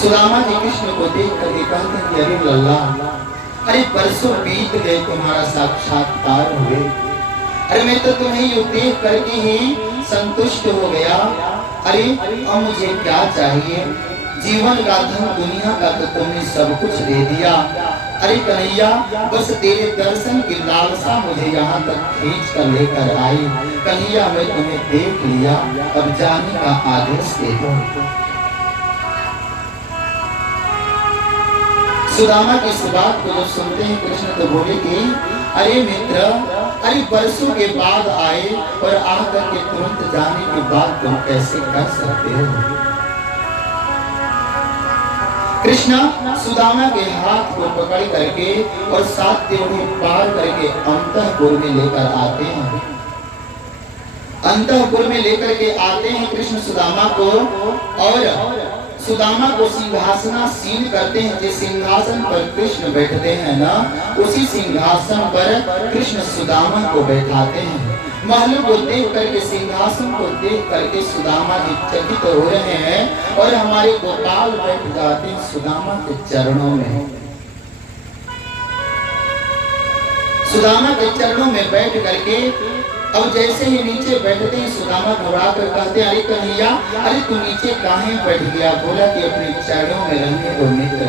सुदामा जी कृष्ण को देख करके कहते हैं कि अरे लल्ला, अरे बरसों बीत गए तुम्हारा साक्षात्कार हुए, अरे मैं तो तुम्हें यूं देख करके ही संतुष्ट हो गया। अरे अब मुझे क्या चाहिए, जीवन का धन दुनिया का तो तुमने सब कुछ दे दिया। अरे कन्हैया, बस तेरे दर्शन की लालसा मुझे यहाँ तक खींच कर लेकर आई। कन्हैया मैं तुम्हें देख लिया, अब जाने का आदेश दे दो। सुदामा की इस बात को जब सुनते हैं कृष्ण तो बोले कि अरे मित्र, अरे बरसों के बाद आए और आकर के तुरंत जाने के बाद तुम कैसे कर सकते हो। कृष्ण सुदामा के हाथ को पकड़ करके और 7 देवड़ी पार करके अंतःपुर में लेकर आते हैं। अंतःपुर में लेकर के आते हैं कृष्ण सुदामा को, और सुदामा को सिंहासनासीन करते हैं। जिस सिंहासन पर कृष्ण बैठते हैं ना, उसी सिंहासन पर कृष्ण सुदामा को बैठाते हैं। महल को देख करके, सिंहासन को देख करके सुदामा जी चकित हो रहे हैं और हमारे गोपाल बैठ जाते हैं सुदामा के चरणों में। सुदामा के चरणों में बैठ करके अब जैसे ही नीचे बैठते हैं सुदामा घबरा कर कहते हैं अरे कन्हैया, अरे तू नीचे काहे बैठ गया। बोला कि अपने चरणों में रहने दो मित्र,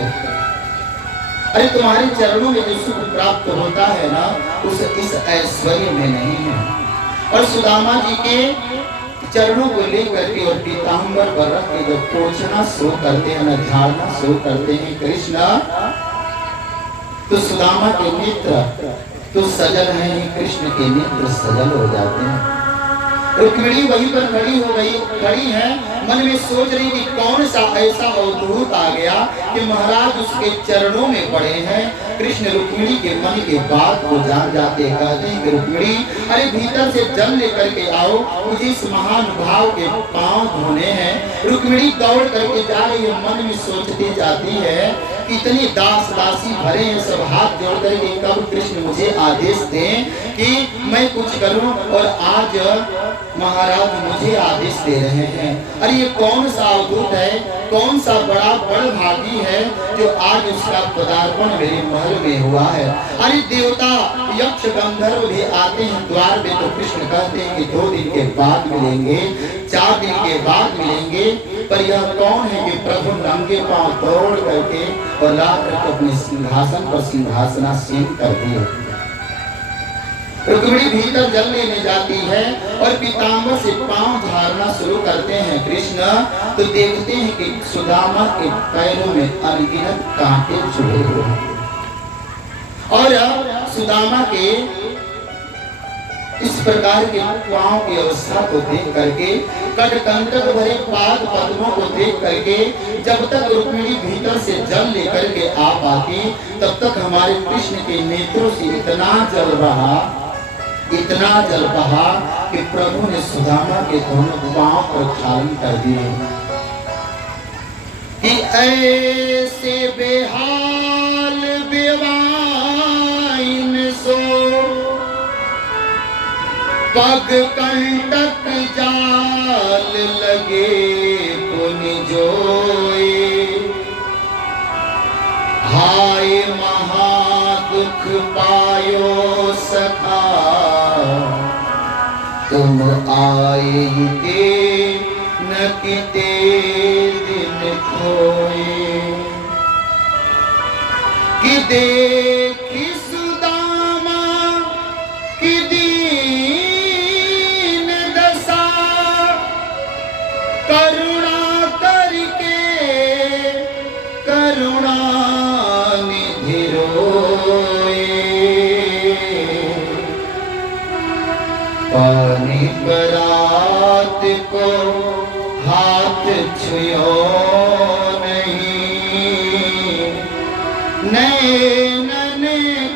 अरे तुम्हारे चरणों में जो सुख प्राप्त होता है ना, उस इस ऐश्वर्य में नहीं है। और सुदामा जी के चरणों को लेकर के और पीतांबर पर रख के जब पोंछना शुरू करते हैं ना, झाड़ना शुरू करते हैं कृष्ण, तो सुदामा के नेत्र तो सजल है, कृष्ण के नेत्र सजल हो जाते हैं। रुक्मिणी वहीं पर खड़ी है, मन में सोच रही कि कौन सा ऐसा अवधूत आ गया कि महाराज उसके चरणों में पड़े हैं। कृष्ण रुक्मिणी के मन के बात को जान जाते, कहते हैं कि रुक्मिणी, अरे भीतर से जल लेकर के आओ, मुझे इस महान भाव के पांव धोने हैं। रुक्मिणी दौड़ करके जा रही है, मन में सोचती जाती है इतनी दास दासी भरे हैं, सब हाथ जोड़ करके कब कृष्ण मुझे आदेश दें कि मैं कुछ करूं, और आज महाराज मुझे आदेश दे रहे हैं। अरे ये कौन सा अवधूत है, कौन सा बड़ भागी है जो आज उसका पदार्पण मेरे महल में हुआ है। अरे देवता यक्ष गंधर्व भी आते हैं द्वार पे, तो कृष्ण कहते हैं कि 2 दिन के बाद मिलेंगे, 4 दिन के बाद मिलेंगे। पर यह कौन है कि प्रभु नंगे पांव दौड़ करके और ला करके अपने सिंहासन पर सिंहासनासीन कर दिए। रुक्मिणी भीतर जल लेने जाती है और पीतांबर से पांव झाड़ना शुरू करते हैं कृष्ण, तो देखते हैं कि सुदामा के पैरों में अनगिनत कांटे चुभे हुए हैं। और सुदामा के इस प्रकार के पांव की अवस्था को देख करके, कटकंटक भरे पाद पद्मों को देख करके, जब तक रुक्मिणी भीतर से जल लेकर के आ पाती, तब तक हमारे कृष्ण के नेत्रों से इतना जल बहा कि प्रभु ने सुदामा के दोनों पांव प्रक्षालन कर दिए कि ऐसे बेहाल बेवाइन सो पग कंटक जाल लगे पुनि जोए, हाय महादुख पायो सखा आए के न किते दिन खोए कि देखी सुदामा कि दीन दशा करुणा करके करुणा निधि रोए पानी बरात को हाथ छुयो नहीं नैनन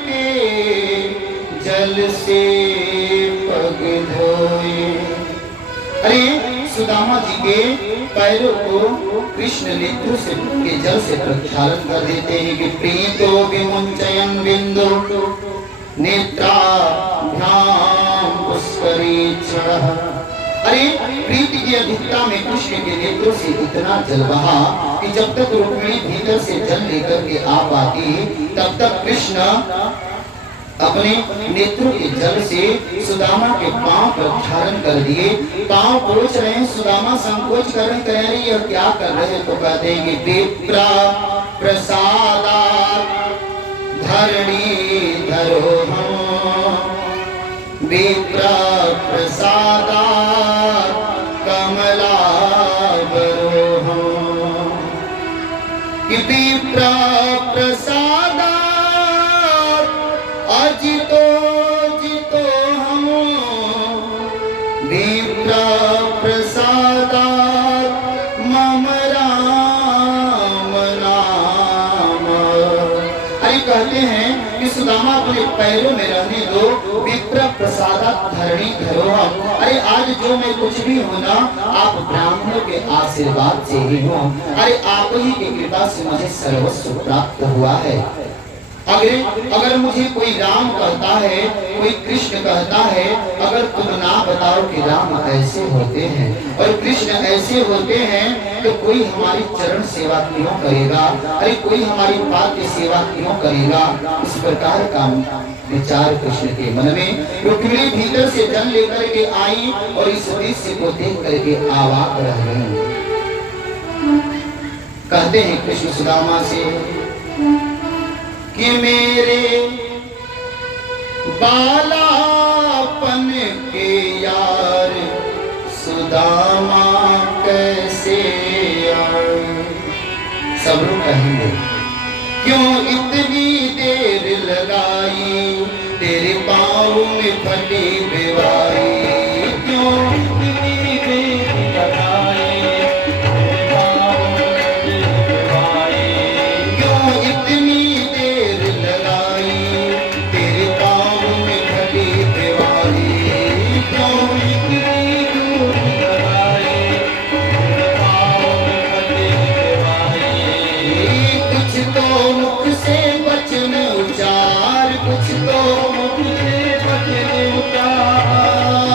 के जल से पग धोए। अरे सुदामा जी के पैरों को कृष्ण नेत्र से के जल से प्रक्षालन कर देते हैं कि प्रीतो विमुंचयन बिंदु नेत्राभ्याम पुष्करीक्षण। अरे प्रीति की अधिकता में कृष्ण के नेत्रों से इतना जल बहा कि जब तक रुक्मिणी भीतर से जल लेकर के आ पाती तब तक कृष्ण अपने नेत्रों के जल से सुदामा के पांव प्रक्षालन कर दिए। पांव पोंछ रहे हैं, सुदामा संकोच कर रहे, कह रही है क्या कर रहे हैं? तो कहते हैं कि विप्रा प्रसादा धरणी धरो हम विप्रा प्रसादा कमला बरो हम कि विप्रा प्रसादा अजितो जितो हम विप्रा प्रसादा मम राम नाम। अरे कहते हैं कि सुदामा अपने पैरों में रहने दो विप्र प्रसादा धरणी धरो हम। अरे आज जो मैं कुछ भी हूँ ना आप ब्राह्मणों के आशीर्वाद से ही हूँ। अरे आप ही की कृपा से मुझे सर्वस्व प्राप्त हुआ है। अगर मुझे कोई राम कहता है कोई कृष्ण कहता है अगर तुम ना बताओ कि राम ऐसे होते हैं और कृष्ण ऐसे होते हैं तो कोई हमारी चरण सेवा क्यों करेगा? अरे कोई हमारी पाद्य सेवा क्यों करेगा? इस प्रकार का विचार कृष्ण के मन में। रुक्मिणी भीतर से जल लेकर के आई और इस दृश्य को देख करके आवाक रह गई। कहते हैं कृष्ण सुदामा से कि मेरे बालापन के यार सुदामा कैसे आए। सब लोग कहेंगे क्यों इतनी देर लगाई तेरे पाँव में फटी बेवाई क्यों इतनी देर लगाई तेरे पाँव में फटी बेवाई क्यों इतनी देर लगाई तेरे पाँव में फटी बेवाई क्यों इतनी दूर लगाई तेरे पाँव में फटी बेवाई। कुछ तो मुख से वचन उचार कुछ तो मुख से वचन उचार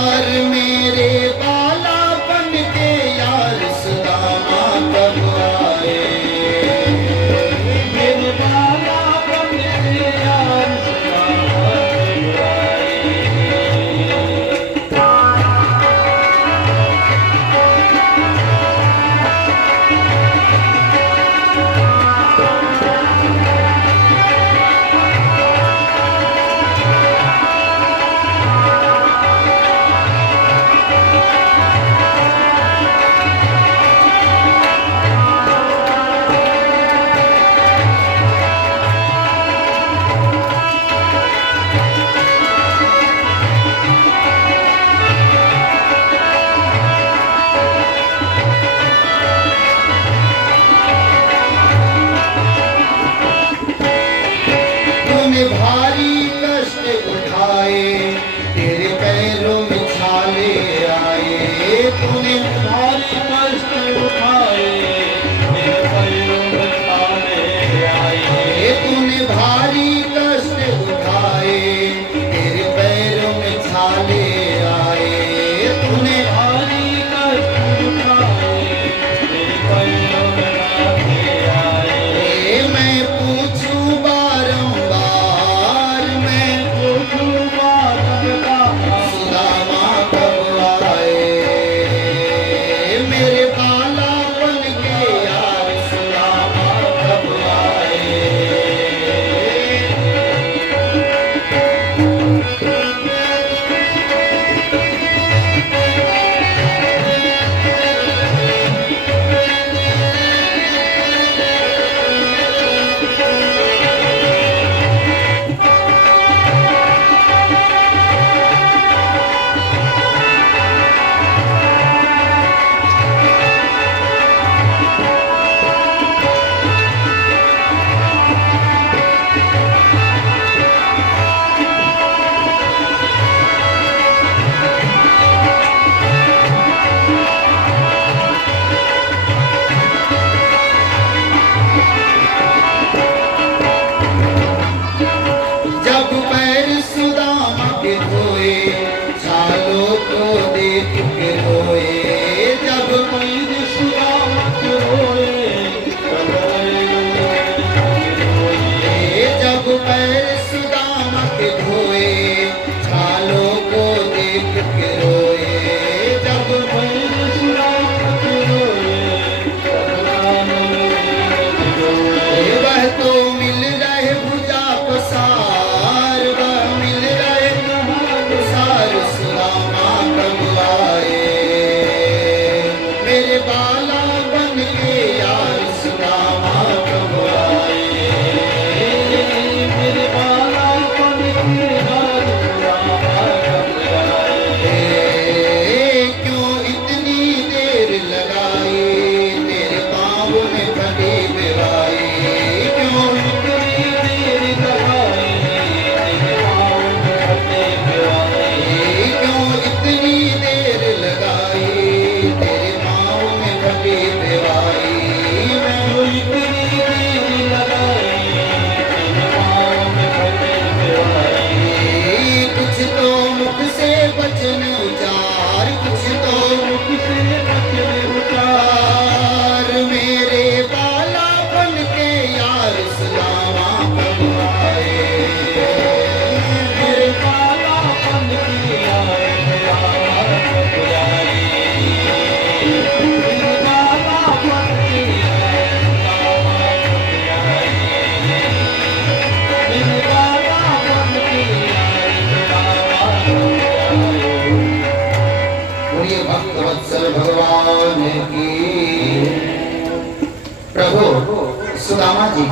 सुदामा जी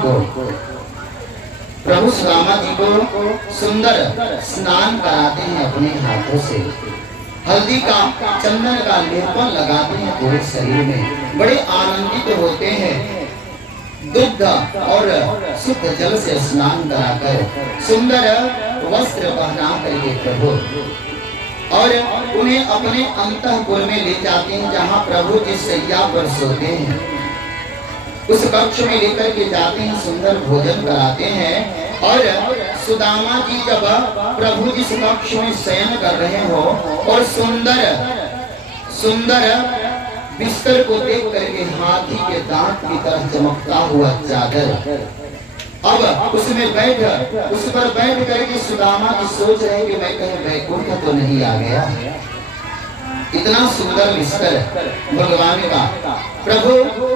को सुंदर स्नान कराते हैं अपने हाथों से। हल्दी का चंदन का लेपन लगाते हैं पूरे शरीर में। बड़े आनंदित होते हैं। दुग्ध और शुद्ध जल से स्नान कराकर सुंदर वस्त्र पहना करके प्रभु और उन्हें अपने अंतःपुर में ले जाते हैं, जहाँ प्रभु जिस शैया पर सोते हैं उस कक्ष में लेकर के जाते हैं, सुंदर भोजन कराते हैं। और सुदामा जी जब प्रभु जिस कक्ष में शयन कर रहे हो और सुंदर सुंदर बिस्तर को देख करके हाथी के दांत की तरह चमकता हुआ चादर, अब उसमें उस पर बैठ करके सुदामा जी सोच रहे कि मैं कहीं वैकुंठ तो नहीं आ गया। इतना सुंदर बिस्तर भगवान का। प्रभु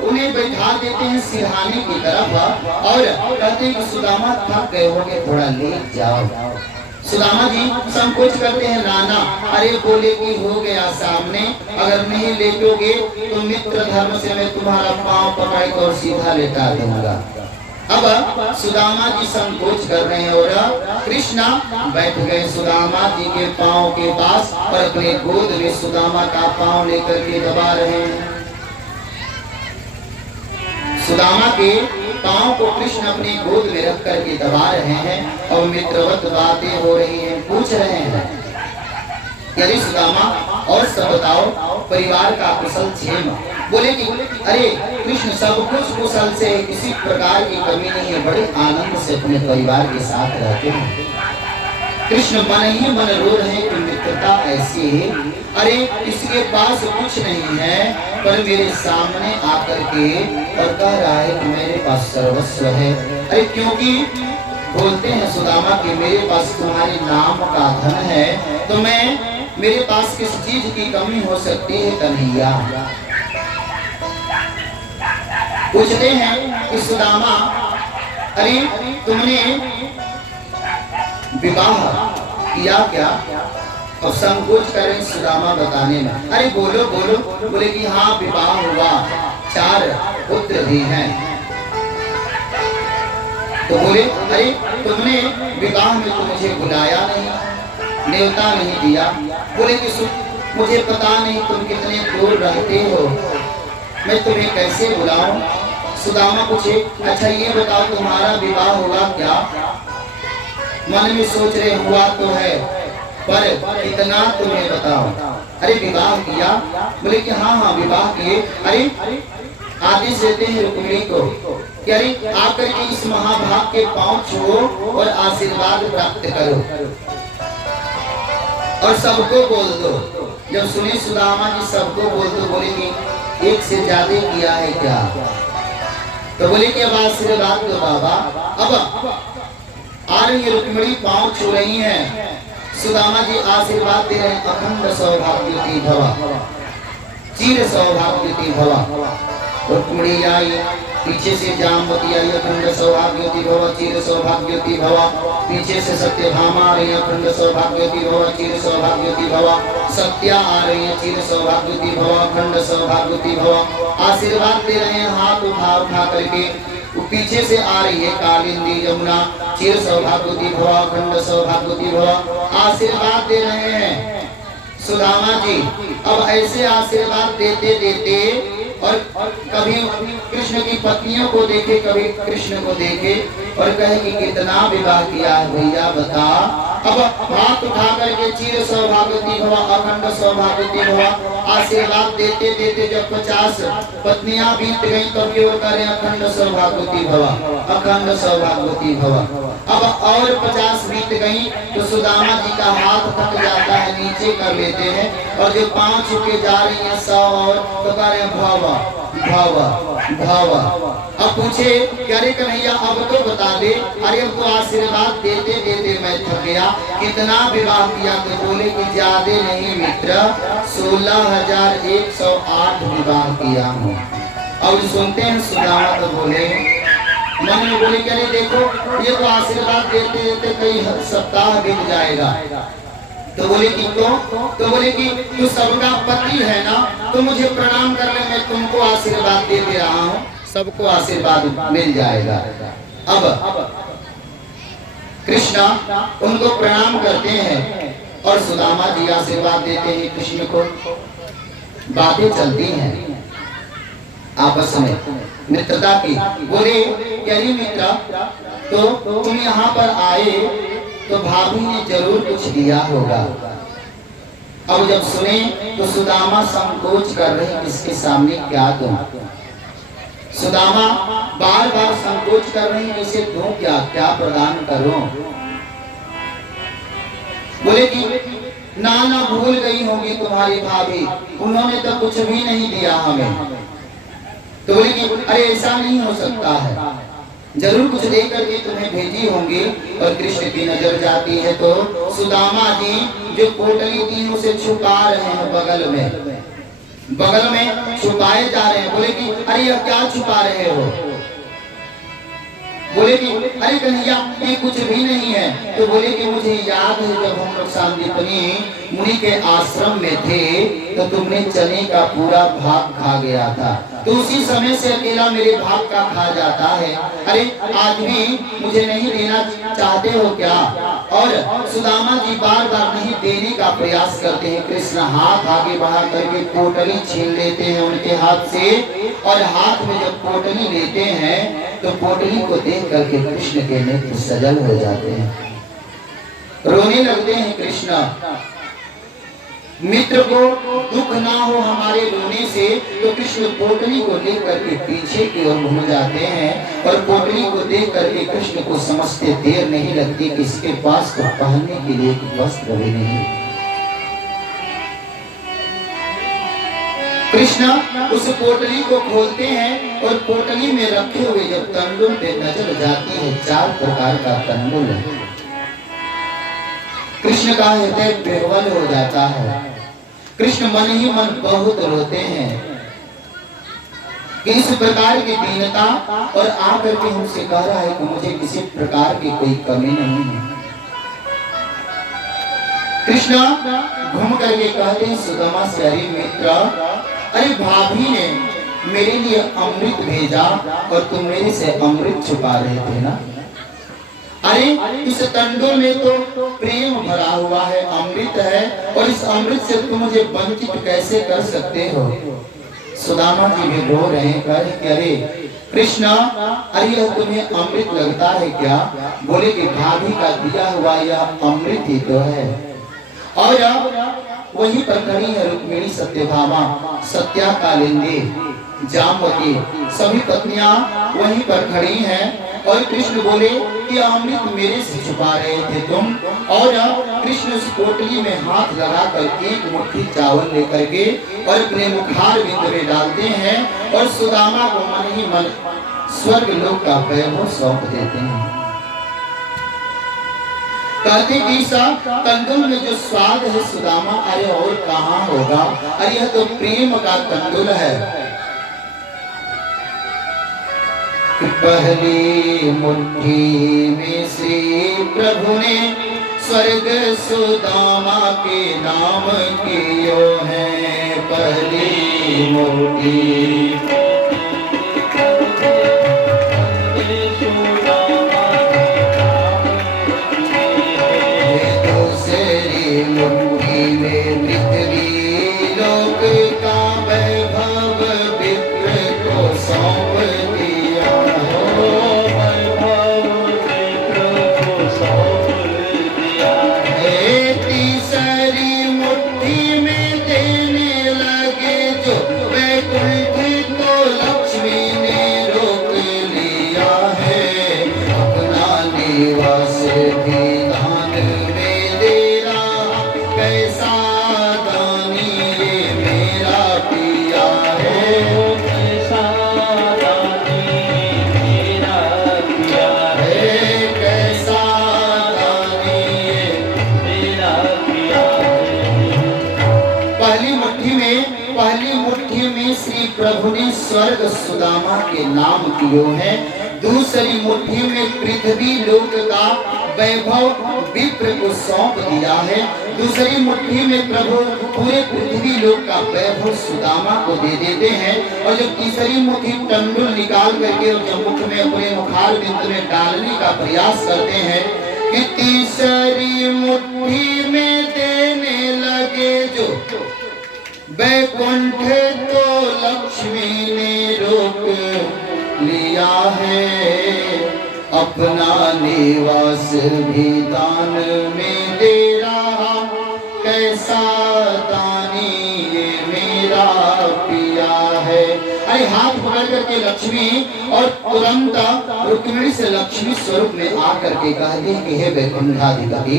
उन्हें बैठा देते हैं सिरहाने की तरफ और कहते हैं कि सुदामा थक गए होंगे, थोड़ा लेट जाओ। सुदामा जी संकोच करते हैं, नाना अरे बोले कि हो गया सामने, अगर नहीं लेटोगे तो मित्र धर्म से मैं तुम्हारा पांव पकड़ कर सीधा लेटा दूंगा। अब सुदामा जी संकोच कर रहे हैं और कृष्णा बैठ गए सुदामा जी के पांव के पास और अपने गोद में सुदामा का पांव लेकर के दबा रहे हैं। सुदामा के पांव को कृष्ण अपनी गोद में रख करके दबा रहे हैं और मित्रवत बातें हो रही हैं। पूछ रहे हैं यदि सुदामा और सब बताओ, परिवार का कुशल क्षेम। बोले कि अरे कृष्ण सब कुछ कुशल से, किसी प्रकार की कमी नहीं है, बड़े आनंद से अपने परिवार के साथ रहते हैं। कृष्ण मन ही मन रो रहे कि मित्रता ऐसी है, अरे इसके पास कुछ नहीं है पर मेरे सामने आकर के और कह रहा है कि मेरे पास सर्वस्व है। अरे क्योंकि बोलते हैं सुदामा कि मेरे पास तुम्हारे नाम का धन है, तो मेरे पास किस चीज की कमी हो सकती है कन्हैया। पूछते हैं कि सुदामा अरे तुमने विवाह किया क्या? और संकोच करें सुदामा बताने में। अरे बोलो बोलो। बोले कि हाँ विवाह हुआ, 4 पुत्र भी हैं। तो बोले अरे तुमने विवाह में तो मुझे बुलाया नहीं, न्योता नहीं दिया। बोले कि मुझे पता नहीं तुम कितने दूर रहते हो, मैं तुम्हें कैसे बुलाऊं। सुदामा पूछे अच्छा ये बताओ तुम्हारा विवाह हुआ क्या? मन में सोच रहे हुआ तो है पर इतना तुम्हें बताओ। अरे विवाह किया? बोले कि हाँ हाँ विवाह किए। अरे आदेश देते हैं रुक्मिणी को कि अरे आकर के इस महाभाग के पांव छुओ और आशीर्वाद प्राप्त करो और सबको बोल दो। जब सुने सुदामा जी सबको बोल दो, बोले कि एक से ज्यादा किया है क्या? तो बोले कि अब आशीर्वाद दो बाबा। अब आ रही रुक्मिणी पांव छू रही हैं, सुदामा जी आशीर्वाद दे रहे हैं अखंड सौभाग्यवती भव, चिर सौभाग्यवती भव। रुक्मिणी आई, पीछे से जामवती आई, अखंड सौभाग्यवती भव चिर सौभाग्यवती भव। पीछे से सत्यभामा आ रही है, अखंड सौभाग्यवती भव चिर सौभाग्यवती भव। सत्या आ रही है, चिर सौभाग्यवती भव अखंड सौभाग्यवती भव। आशीर्वाद दे रहे हैं हाथ उठा उठा करके। पीछे से आ रही है कालिंदी यमुना, चिर सौभाग्यवती भव अखंड सौभाग्यवती भव। आशीर्वाद दे रहे हैं सुदामा जी। अब ऐसे आशीर्वाद देते देते और कभी कृष्ण की पत्नियों को देखे, कभी कृष्ण को देखे और कहे कि कितना विवाह किया भैया बता। अब हाथ उठा करके चिर सौभाग्यवती भव अखंड सौभाग्यवती भव आशीर्वाद देते देते जब 50 पत्नियां बीत गई तो केवल करें अखंड सौभाग्यवती भव अखंड सौभाग्यवती भव। अब और 50 बीत गई तो सुदामा जी का हाथ थक जाता है, नीचे कर लेते हैं और जो 5 छुके जा रही है 100 और तो करें भव भव भव। अब पूछे अरे कन्हैया अब तो बता दे। अरे अब तो आशीर्वाद देते देते मैं थक गया, कितना विवाह किया? तो बोले कि ज्यादा नहीं मित्र, 16,108 विवाह किया हूँ। और सुनते हैं सुदामा तो बोले मन में बोले कि अरे देखो ये तो आशीर्वाद देते देते कई सप्ताह बीत जाएगा। तो बोले कि तो बोले कि तू सबका पति है ना, तो मुझे प्रणाम कर ले, मैं तुमको आशीर्वाद दे रहा हूँ। सबको आशीर्वाद मिल जाएगा। अब कृष्णा उनको प्रणाम करते हैं और सुदामा जी आशीर्वाद देते हैं कृष्ण को। बातें चलती हैं आपस में मित्रता की। बोले यदि मित्र तो तुम यहाँ पर आए तो भाभी ने जरूर कुछ दिया होगा। अब जब सुने तो सुदामा संकोच कर रहे किसके सामने क्या दूं। सुदामा बार बार संकोच कर रही है, इसे दूं क्या, क्या प्रदान करूं। बोले कि ना भूल गई होगी तुम्हारी भाभी, उन्होंने तो कुछ भी नहीं दिया हमें। तो बोले कि अरे ऐसा नहीं हो सकता है, जरूर कुछ दे करके तुम्हें भेजी होंगी। और कृष्ण की नजर जाती है तो सुदामा जी जो पोटली थी उसे छुपा रहे हैं, बगल में छुपाए जा रहे हैं। बोले कि अरे यह क्या छुपा रहे हो। बोले कि अरे कन्हैया ये कुछ भी नहीं है। तो बोले कि मुझे याद है जब हम लोग सांदीपनी मुनि के आश्रम में थे तो तुमने चने का पूरा भाग खा गया था, तो उसी समय से अकेला मेरे भाग का खा जाता है। अरे आज भी मुझे नहीं देना चाहते हो क्या। और सुदामा जी बार बार नहीं देने का प्रयास करते हैं। कृष्ण हाथ आगे बढ़ा करके पोटली छीन लेते हैं उनके हाथ से, और हाथ में जब पोटली लेते हैं तो पोटली को देख करके कृष्ण के नेत्र सजल हो जाते हैं, रोने लगते हैं कृष्ण। मित्र को दुख ना हो हमारे रोने से, तो कृष्ण पोटली को लेकर के पीछे की ओर घूम जाते हैं। और पोटली को देख करके कृष्ण को समझते देर नहीं लगती कि इसके पास तो पहनने के लिए वस्त्र भी नहीं। कृष्ण उस पोटली को खोलते हैं और पोटली में रखे हुए जब तंडुल पे नजर जाती है, 4 प्रकार का तंडुल है। कृष्ण का हृदय विह्वल हो जाता है। कृष्ण मन ही मन बहुत रोते हैं कि इस प्रकार की दीनता, और आकर के हमसे कह रहा है कि मुझे किसी प्रकार की कोई कमी नहीं है। कृष्ण घूम करके कहते हैं सुदामा से, अरे मित्र, अरे भाभी ने मेरे लिए अमृत भेजा और तुम मेरे से अमृत छुपा रहे थे ना। अरे इस तंडुल में तो प्रेम भरा हुआ है, अमृत है, और इस अमृत से तुम मुझे वंचित कैसे कर सकते हो। सुदामा जी भी रो रहे हैं, कह रहे कि अरे कृष्ण, अरे यह तुम्हें अमृत लगता है क्या। बोले कि भाभी का दिया हुआ यह अमृत ही तो है। और वहीं पर खड़ी है रुक्मिणी, सत्यभामा, सत्या, कालिंदी, जामवती, सभी पत्नियां वहीं पर खड़ी हैं। और कृष्ण बोले कि अमृत मेरे से छुपा रहे थे तुम। और कृष्ण उस पोटली में हाथ लगाकर एक मुट्ठी चावल लेकर के और अपने मुखार बिंद में डालते हैं और सुदामा को मन ही मन स्वर्ग लोक का वैभव सौंप देते हैं। कहते कि तंदुल में जो स्वाद है सुदामा, अरे और कहाँ होगा। अरे यह तो प्रेम का तंदुल है। पहली मुट्ठी में श्री प्रभु ने स्वर्ग सुदामा के नाम कियो है। पहली मुट्ठी प्रभु ने स्वर्ग सुदामा के नाम कियो है। दूसरी मुट्ठी में पृथ्वी लोक का वैभव विप्र को सौंप दिया है। दूसरी मुट्ठी में प्रभु पूरे पृथ्वी लोक का वैभव सुदामा को दे देते हैं। और जब तीसरी मुट्ठी तंडुल निकाल करके और जब मुख में अपने मुखार बिंदु में डालने का प्रयास करते हैं कि तीसरी मुट्ठी में देने लगे जो बैकुंठ तो लक्ष्मी ने रोक लिया है, अपना निवास भी दान में दे रहा, कैसा दानी ये मेरा पिया है। अरे हाथ पकड़ करके लक्ष्मी और तुरंत रुक्मिणी से लक्ष्मी स्वरूप में आकर के कहते हैं कि हे वैकुंठाधिपति,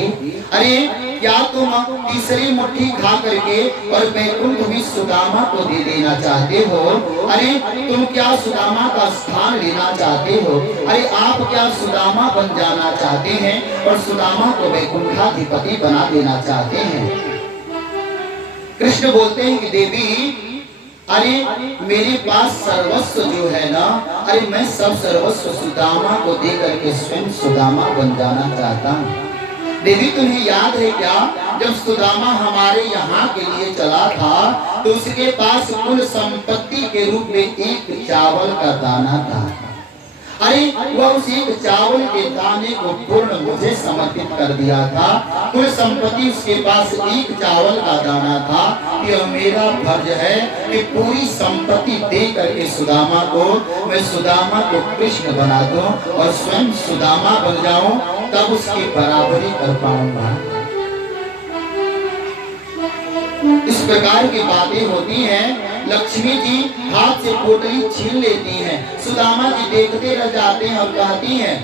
अरे क्या तुम तीसरी मुट्ठी खा करके और वैकुंठ भी सुदामा को दे देना चाहते हो? अरे तुम क्या सुदामा का स्थान लेना चाहते हो? अरे आप क्या सुदामा बन जाना चाहते हैं और सुदामा को वैकुंठाधिपति बना देना चाहते हैं? कृष्ण बोलते हैं कि देवी, अरे मेरे पास सर्वस्व जो है ना, अरे मैं सब सर्वस्व सुदामा को दे करके स्वयं सुदामा बन जाना चाहता हूँ। देवी तुम्हें याद है क्या, जब सुदामा हमारे यहाँ के लिए चला था तो उसके पास कुल संपत्ति के रूप में एक चावल का दाना था। अरे वह उस एक चावल के दाने को पूर्ण मुझे समर्पित कर दिया था। कुल संपत्ति उसके पास एक चावल का दाना था कि मेरा फर्ज है कि पूरी संपत्ति दे करके सुदामा को, मैं सुदामा को कृष्ण बना दूं और स्वयं सुदामा बन जाऊं, तब उसकी बराबरी कर पाऊंगा। इस प्रकार की बातें होती हैं। लक्ष्मी जी हाथ से पोटली छीन लेती हैं, सुदामा जी देखते रह जाते हैं और कहती हैं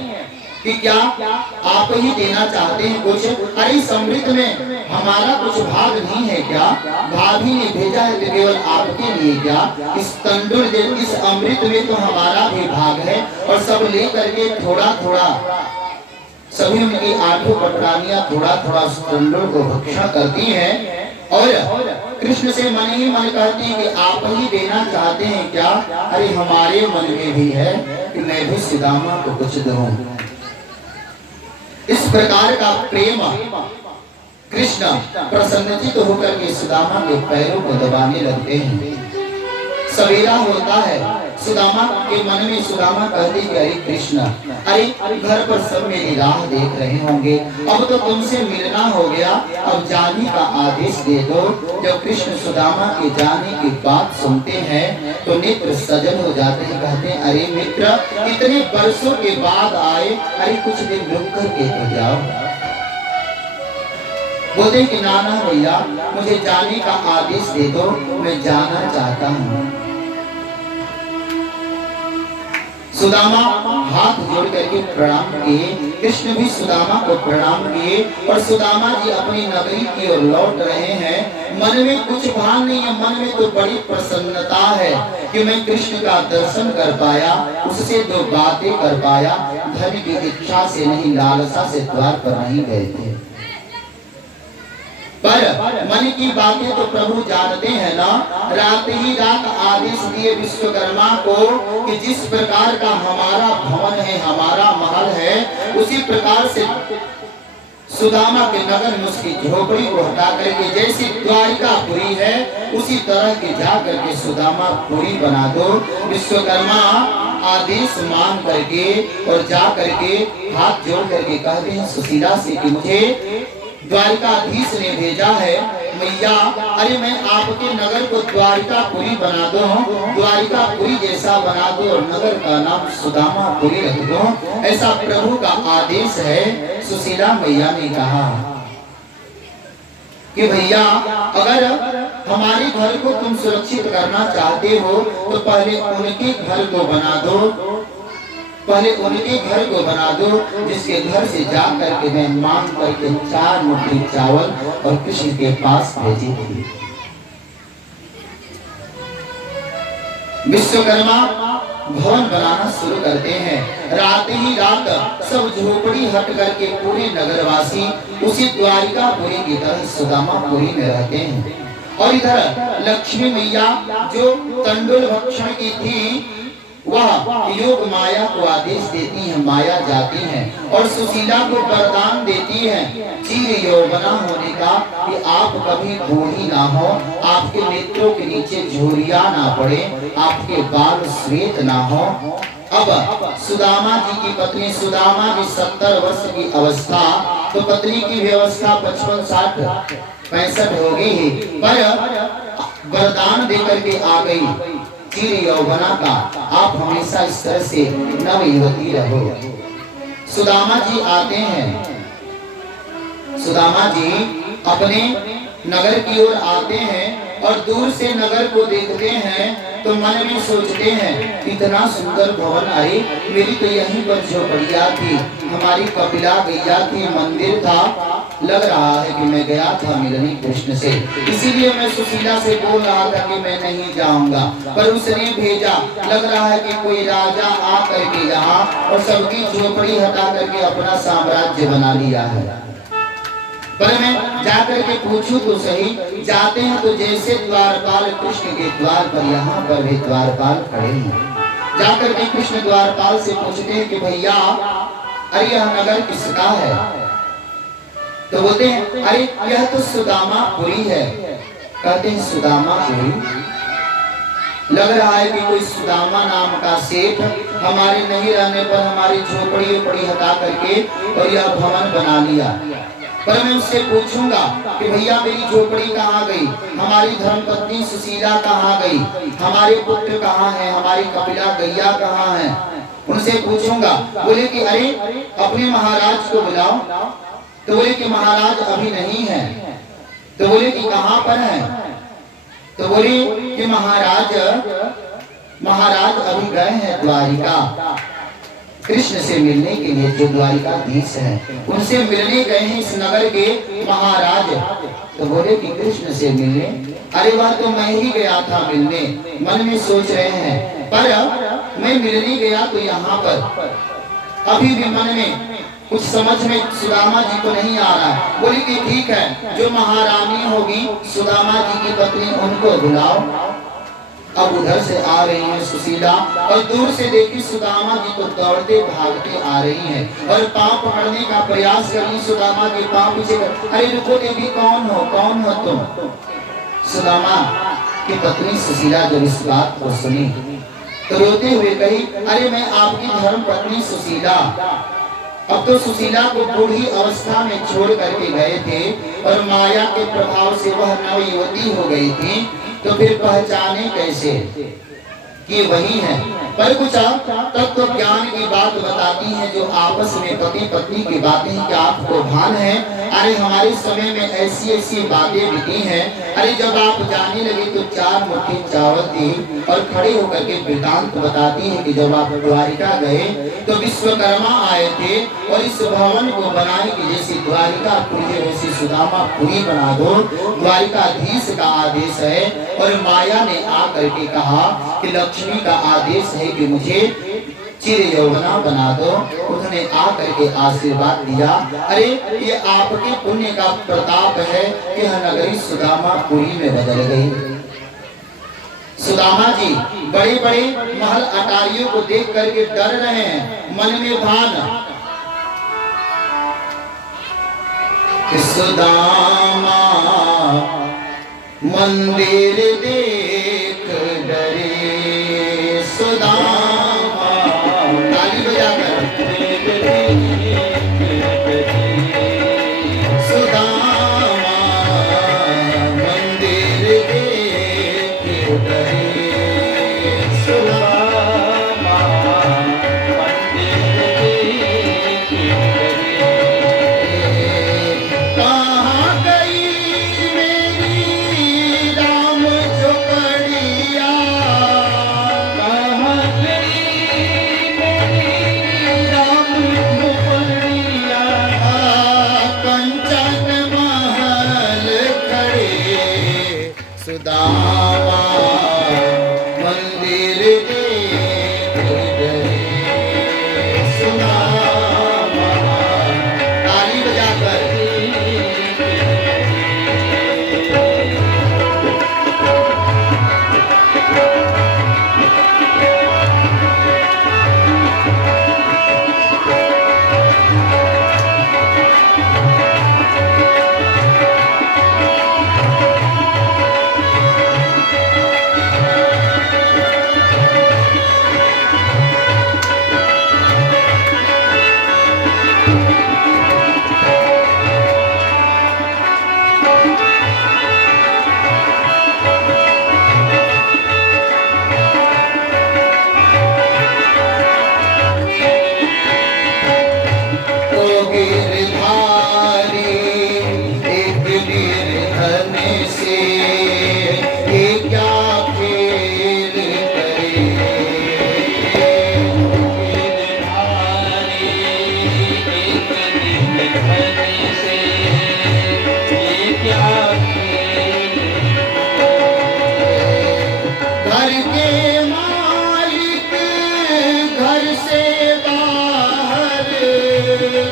कि क्या आप ही देना चाहते हैं कुछ? अरे इस अमृत में हमारा कुछ भाग नहीं है क्या? भाभी ने भेजा है तो केवल आपके लिए क्या? इस तंडुल इस अमृत में तो हमारा भी भाग है। और सब ले करके थोड़ा थोड़ा सभी उनकी आठों पटरानियां थोड़ा थोड़ा तंडुल को भक्षण करती हैं और कृष्ण से मन ही मन कहती है कि आप ही देना चाहते हैं क्या? अरे हमारे मन में भी है कि मैं भी सुदामा को कुछ दूं। इस प्रकार का प्रेम कृष्ण प्रसन्नचित होकर के सुदामा के पैरों को दबाने लगते हैं। सवेरा होता है, सुदामा के मन में सुदामा कहती कि अरे कृष्ण, अरे घर पर सब मेरी राह देख रहे होंगे, अब तो तुमसे मिलना हो गया, अब जाने का आदेश दे दो। जब कृष्ण सुदामा के जाने की बात सुनते हैं तो नेत्र सजल हो जाते हैं, कहते हैं अरे मित्र, इतने वर्षों के बाद आए, अरे कुछ दिन रुक करके तो जाओ। बोलते कि नाना भैया, मुझे जाने का आदेश दे दो, मैं जाना चाहता हूँ। सुदामा हाथ जोड़ करके प्रणाम किए, कृष्ण भी सुदामा को प्रणाम किए और सुदामा जी अपनी नगरी की ओर लौट रहे हैं। मन में कुछ भान नहीं है, मन में तो बड़ी प्रसन्नता है कि मैं कृष्ण का दर्शन कर पाया, उससे दो बातें कर पाया। धन की इच्छा से नहीं, लालसा से द्वार पर नहीं गए थे, पर मन की बातें तो प्रभु जानते हैं ना। रात ही रात आदेश दिए विश्वकर्मा को कि जिस प्रकार का हमारा भवन है, हमारा महल है, उसी प्रकार से सुदामा के नगर में उसकी झोपड़ी को हटा करके जैसी द्वारिकापुरी है उसी तरह की जा करके सुदामापुरी बना दो। विश्वकर्मा आदेश मान करके और जा करके हाथ जोड़ करके कहते हैं सुशीला से कि मुझे द्वारिकाधीश ने भेजा है मैया, अरे मैं आपके नगर को द्वारिकापुरी बना दो, द्वारिकापुरी जैसा बना दो और नगर का नाम सुदामापुरी रख दो, ऐसा प्रभु का आदेश है। सुशीला मैया ने कहा कि भैया, अगर हमारे घर को तुम सुरक्षित करना चाहते हो तो पहले उनके घर को बना दो, पहले उनके घर को बना दो, जिसके घर से जा करके मैं मांग करके 4 मुट्ठी चावल और कृष्ण के पास भेजी थी। विश्वकर्मा भवन बनाना शुरू करते हैं। रात ही रात सब झोपड़ी हट करके पूरे नगरवासी उसी द्वारिकापुरी की तरह सुदामापुरी में रहते हैं। और इधर लक्ष्मी मैया जो तंडुल भक्षण की थी वह योग माया को आदेश देती है, माया जाती है और सुशीला को वरदान देती है चिर यौवना होने का, कि आप कभी बूढ़ी ना हो, आपके नेत्रों के नीचे झुर्रियां ना पड़े, आपके बाल श्वेत ना हो। अब सुदामा जी की पत्नी, सुदामा जी 70 वर्ष की अवस्था, तो पत्नी की व्यवस्था 55, 60, 65 हो गई है, पर वरदान देकर के आ गई चिर यौवना का, आप हमेशा इस तरह से नव युवती रहो। सुदामा जी आते हैं, सुदामा जी अपने नगर की ओर आते हैं और दूर से नगर को देखते हैं तो मन में सोचते हैं इतना सुंदर भवन, अरे मेरी तो यहीं पर झोपड़िया थी, हमारी कपिला गैया थी, मंदिर था, लग रहा है कि मैं गया था मिलने कृष्ण से, इसीलिए मैं सुशीला से बोल रहा था कि मैं नहीं जाऊंगा, पर उसने भेजा, लग रहा है कि कोई राजा आ करके यहाँ और सबकी झोपड़ी हटा करके अपना साम्राज्य बना लिया है। पर मैं जाकर के पूछूं तो सही, जाते हैं तो जैसे द्वारपाल कृष्ण के द्वार पर, यहाँ पर भी द्वारपाल खड़े हैं, जाकर के कृष्ण द्वारपाल से पूछते हैं कि भैया अरे यह नगर किसका है? तो बोलते हैं अरे यह तो सुदामापुरी है। कहते हैं सुदामापुरी, लग रहा है कि कोई सुदामा नाम का सेठ हमारे नहीं रहने पर हमारी झोपड़ी उपड़ी हटा करके और यह भवन बना लिया। पर मैं उससे पूछूंगा कि भैया मेरी झोपड़ी कहाँ गई, हमारी धर्मपत्नी सुशीला कहाँ गई, हमारे पुत्र कहाँ हैं, हमारी कपिला गैया कहाँ हैं, उनसे पूछूंगा। बोले कि अरे अपने महाराज को बुलाओ। तो बोले कि महाराज अभी नहीं है। तो बोले कि कहाँ पर हैं? तो बोले कि महाराज अभी गए हैं द्वारिका, कृष्ण से मिलने के लिए, जो द्वारिकाधीश हैं उनसे मिलने गए हैं इस नगर के महाराज। तो बोले कि कृष्ण से मिलने, अरे वह तो मैं ही गया था मिलने, मन में सोच रहे हैं, पर मैं मिलने गया तो यहाँ पर अभी भी मन में कुछ समझ में सुदामा जी को नहीं आ रहा। बोले कि ठीक है, जो महारानी होगी सुदामा जी की पत्नी उनको बुलाओ। अब उधर से आ रही है सुशीला और दूर से देखी सुदामा जी तो दौड़ते भागते आ रही हैं और पांव पकड़ने का प्रयास कर रही। सुदामा के पांव पीछे कर, अरे रुको देवी, कौन हो तुम? सुदामा की पत्नी सुशीला जब इस बात को सुनी तो रोते हुए कही, अरे मैं आपकी धर्म पत्नी सुशीला। अब तो सुशीला को बूढ़ी अवस्था में छोड़ करके गए थे और माया के प्रभाव से वह नवयुवती हो गई थी, तो फिर पहचाने कैसे कि वही है? पर कुछ तत्व ज्ञान की बात बताती है जो आपस में पति पत्नी की बातें, क्या आपको भान है? अरे हमारे समय में ऐसी ऐसी बातें बीती हैं। अरे जब आप जाने लगे तो 4 मुट्ठी चावल दी और खड़े होकर के वृतांत बताती है कि जब आप द्वारिका गए तो विश्वकर्मा आए थे और इस भवन को बनाए कि जैसी द्वारिका पुरी है वैसी सुदामापुरी बना दो, द्वारिकाधीश का आदेश है। और माया ने आकर के कहा कि लक्ष्मी का आदेश है कि मुझे चिर यौवना बना दो। उन्होंने आकर के आशीर्वाद दिया। अरे ये आपके पुण्य का प्रताप है कि यह नगरी सुदामापुरी में बदल गई। सुदामा जी बड़े बड़े महल अटारियों को देख करके डर रहे हैं, मन में भान कि सुदामा मंदिर देख डरे, सुदामा ताली बजाकर सुदामा मंदिर देख डरे, सुदामा मंदिर देख डरे। कहाँ गई मेरी राम जो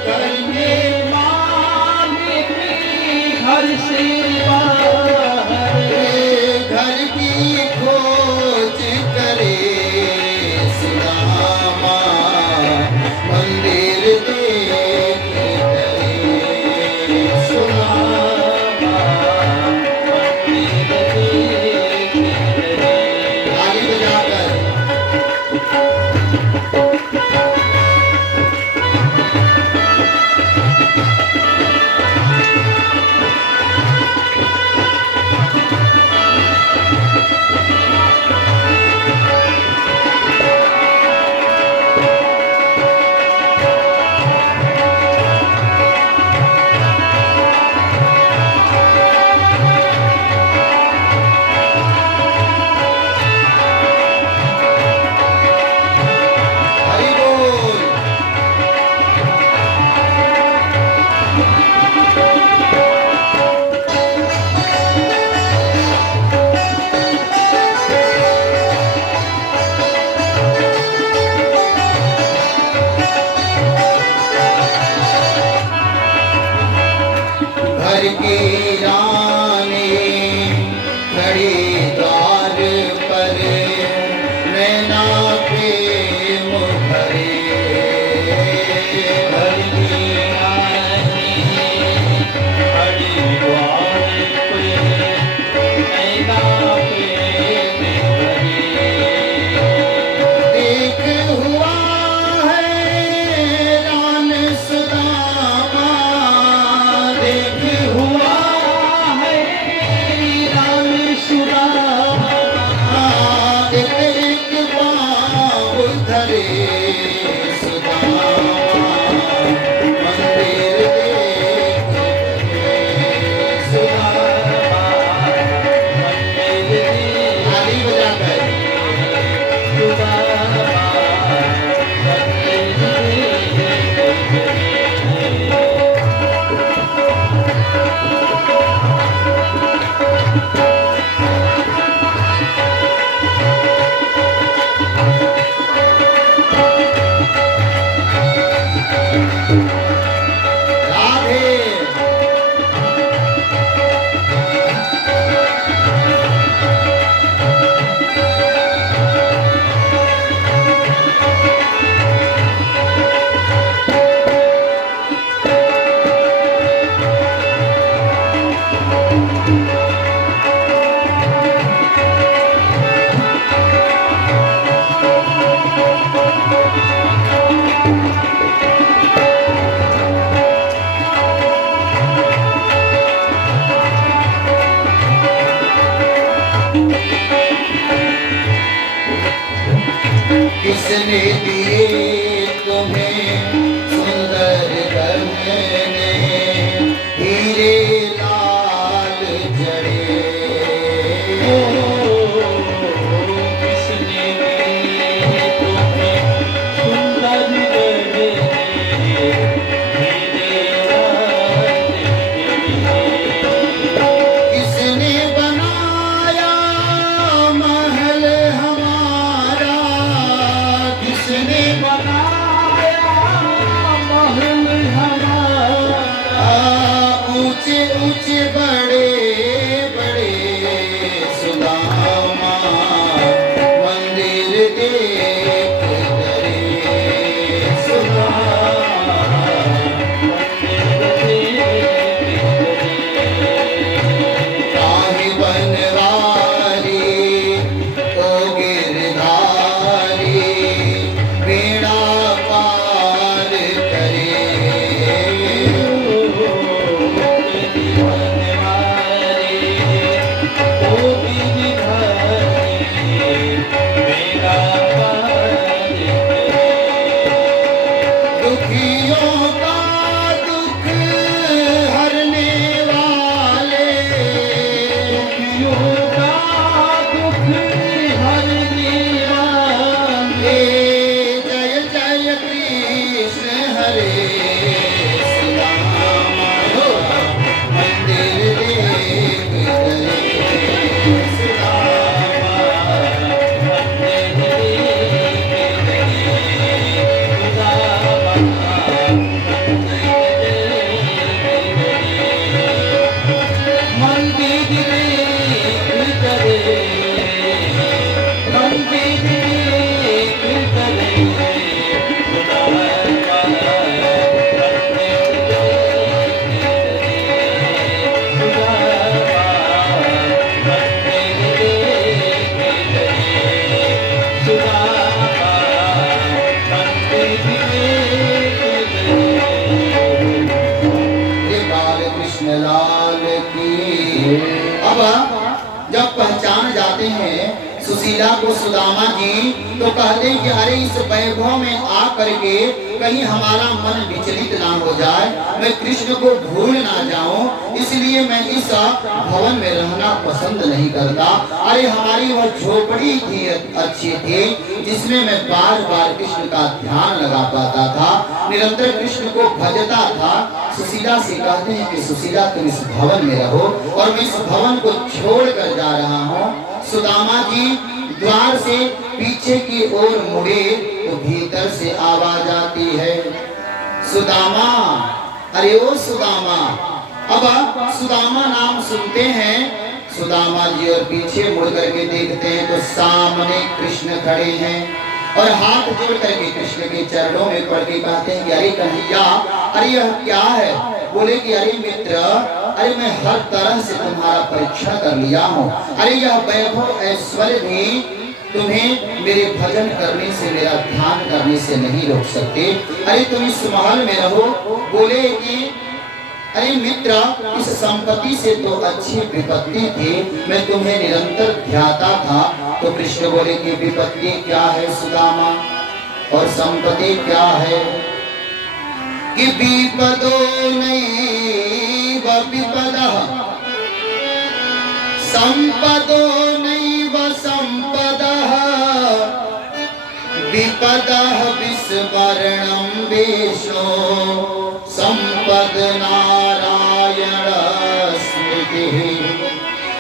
करने मालिक घर से बाहर घर की खोज करे सुदामा मंदिर देख करे सुदामा मंदिर देख करे। ताली बजाकर हरि बोल। घर की रानी खड़ी द्वार पर नैना प्रेम भरे घर की रानी खड़ी द्वार पे नैना प्रेम भरे। देख हुआ है रान सुदामा देख हुआ है राम सुदामा एक एक पाँव धरे सुदामा मंदिर देख करे सुदामा मंदिर देख ताली बजाकर सुदामा मंदिर देख करे। राधे किसने दिए तुम्हें सुंदर गहने हीरे लाल जड़े किसने दिए तुम्हें सुंदर गहने हीरे लाल जड़े। किसने बनाया महल हमारा किसने बनाया महल हमारा ऊंचे ऊंचे बड़े बड़े सुदामा मंदिर देख करे सुदामा मंदिर देख करे। काहे बनवारी ओ गिरधारी बेड़ा पार करे दुखियों का दुख हरने वाले जय जय कृष्ण हरे सुदामा मंदिर देख करे सुदामा मंदिर जाते हैं सुशीला को सुदामा जी, तो कहते हैं कि अरे इस वैभव में आ करके कहीं हमारा मन विचलित ना हो जाए, मैं कृष्ण को भूल ना जाऊं, इसलिए मैं इस भवन में रहना पसंद नहीं करता। अरे हमारी वह झोपड़ी थी, अच्छी थी, जिसमें मैं बार बार कृष्ण का ध्यान लगा पाता था, निरंतर कृष्ण को भजता था। सुशीला से कहते हैं कि सुशीला तुम इस भवन में रहो, और मैं इस भवन को छोड़ कर जा रहा हूँ। सुदामा जी द्वार से पीछे की ओर मुड़े तो भीतर से आवाज आती है, सुदामा, अरे ओ सुदामा। अब सुदामा नाम सुनते हैं सुदामा जी, और पीछे मुड़ करके देखते हैं तो सामने कृष्ण खड़े हैं, और हाथ जोड़ करके कृष्ण के चरणों में पड़ के कहते हैं कि अरे कन्हैया, अरे यह क्या है? बोले कि अरे मित्र, अरे मैं हर तरह से तुम्हारा परीक्षण कर लिया हूँ, अरे यह वैभव ऐश्वर्य भी तुम्हें मेरे भजन करने से, मेरा ध्यान करने से नहीं रोक सकते, अरे तुम इस महल में रहो। बोले कि अरे मित्र, इस संपत्ति से तो अच्छी विपत्ति थी, मैं तुम्हें निरंतर ध्याता था। तो कृष्ण बोले कि विपत्ति क्या है सुदामा, और संपत्ति क्या है? कि विपदो नैव विपदः, संपदो नैव संपदः, विपदः विस्मरणं विष्णो, संपद नारायण स्मृतिः।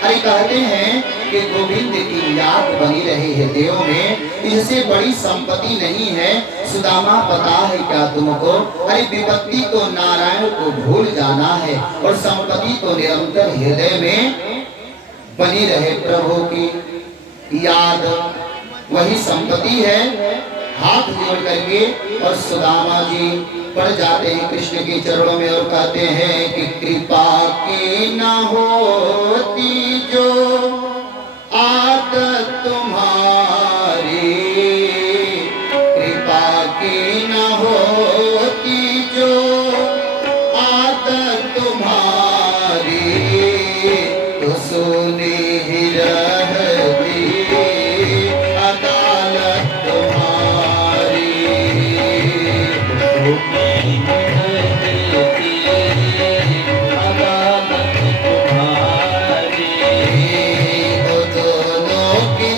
अरे कहते हैं कि गोविंद की याद बनी रहे हृदयों में, इससे बड़ी संपत्ति नहीं है। सुदामा पता है क्या तुमको? अरे विपत्ति तो नारायण को भूल जाना है, और संपत्ति तो निरंतर हृदय में बनी रहे प्रभु की याद, वही संपत्ति है। हाथ जोड़ करके और सुदामा जी पड़ जाते हैं कृष्ण के चरणों में, और कहते हैं कि कृपा की न होती जो आदत तुम्हारी, कृपा की न होती जो आदत तुम्हारी, तो सुनी ही रहती अदालत तुम्हारी। दोनों की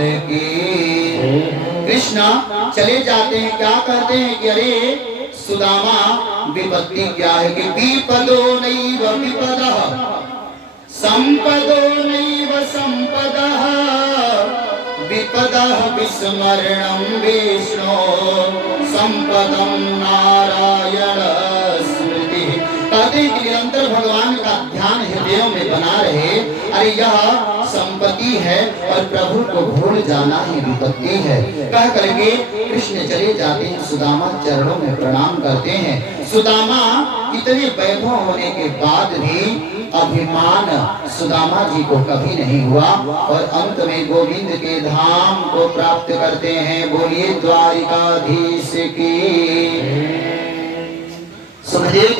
की। कृष्ण चले जाते हैं, क्या करते हैं कि अरे सुदामा विपत्ति क्या है कि विपदो नैव विपदः संपदो नैव संपदः विपदः विस्मरणं विष्णो संपदं नारायण स्मृति। कहते हैं कि निरंतर भगवान का ध्यान हृदयों में बना रहे। अरे यह संपत्ति है और प्रभु को भूल जाना ही विपत्ति है। कह करके कृष्ण चले जाते हैं, सुदामा चरणों में प्रणाम करते हैं। सुदामा इतने वैभव होने के बाद भी अभिमान सुदामा जी को कभी नहीं हुआ और अंत में गोविंद के धाम को प्राप्त करते हैं। बोलिए द्वारिकाधीश की। सुखदेव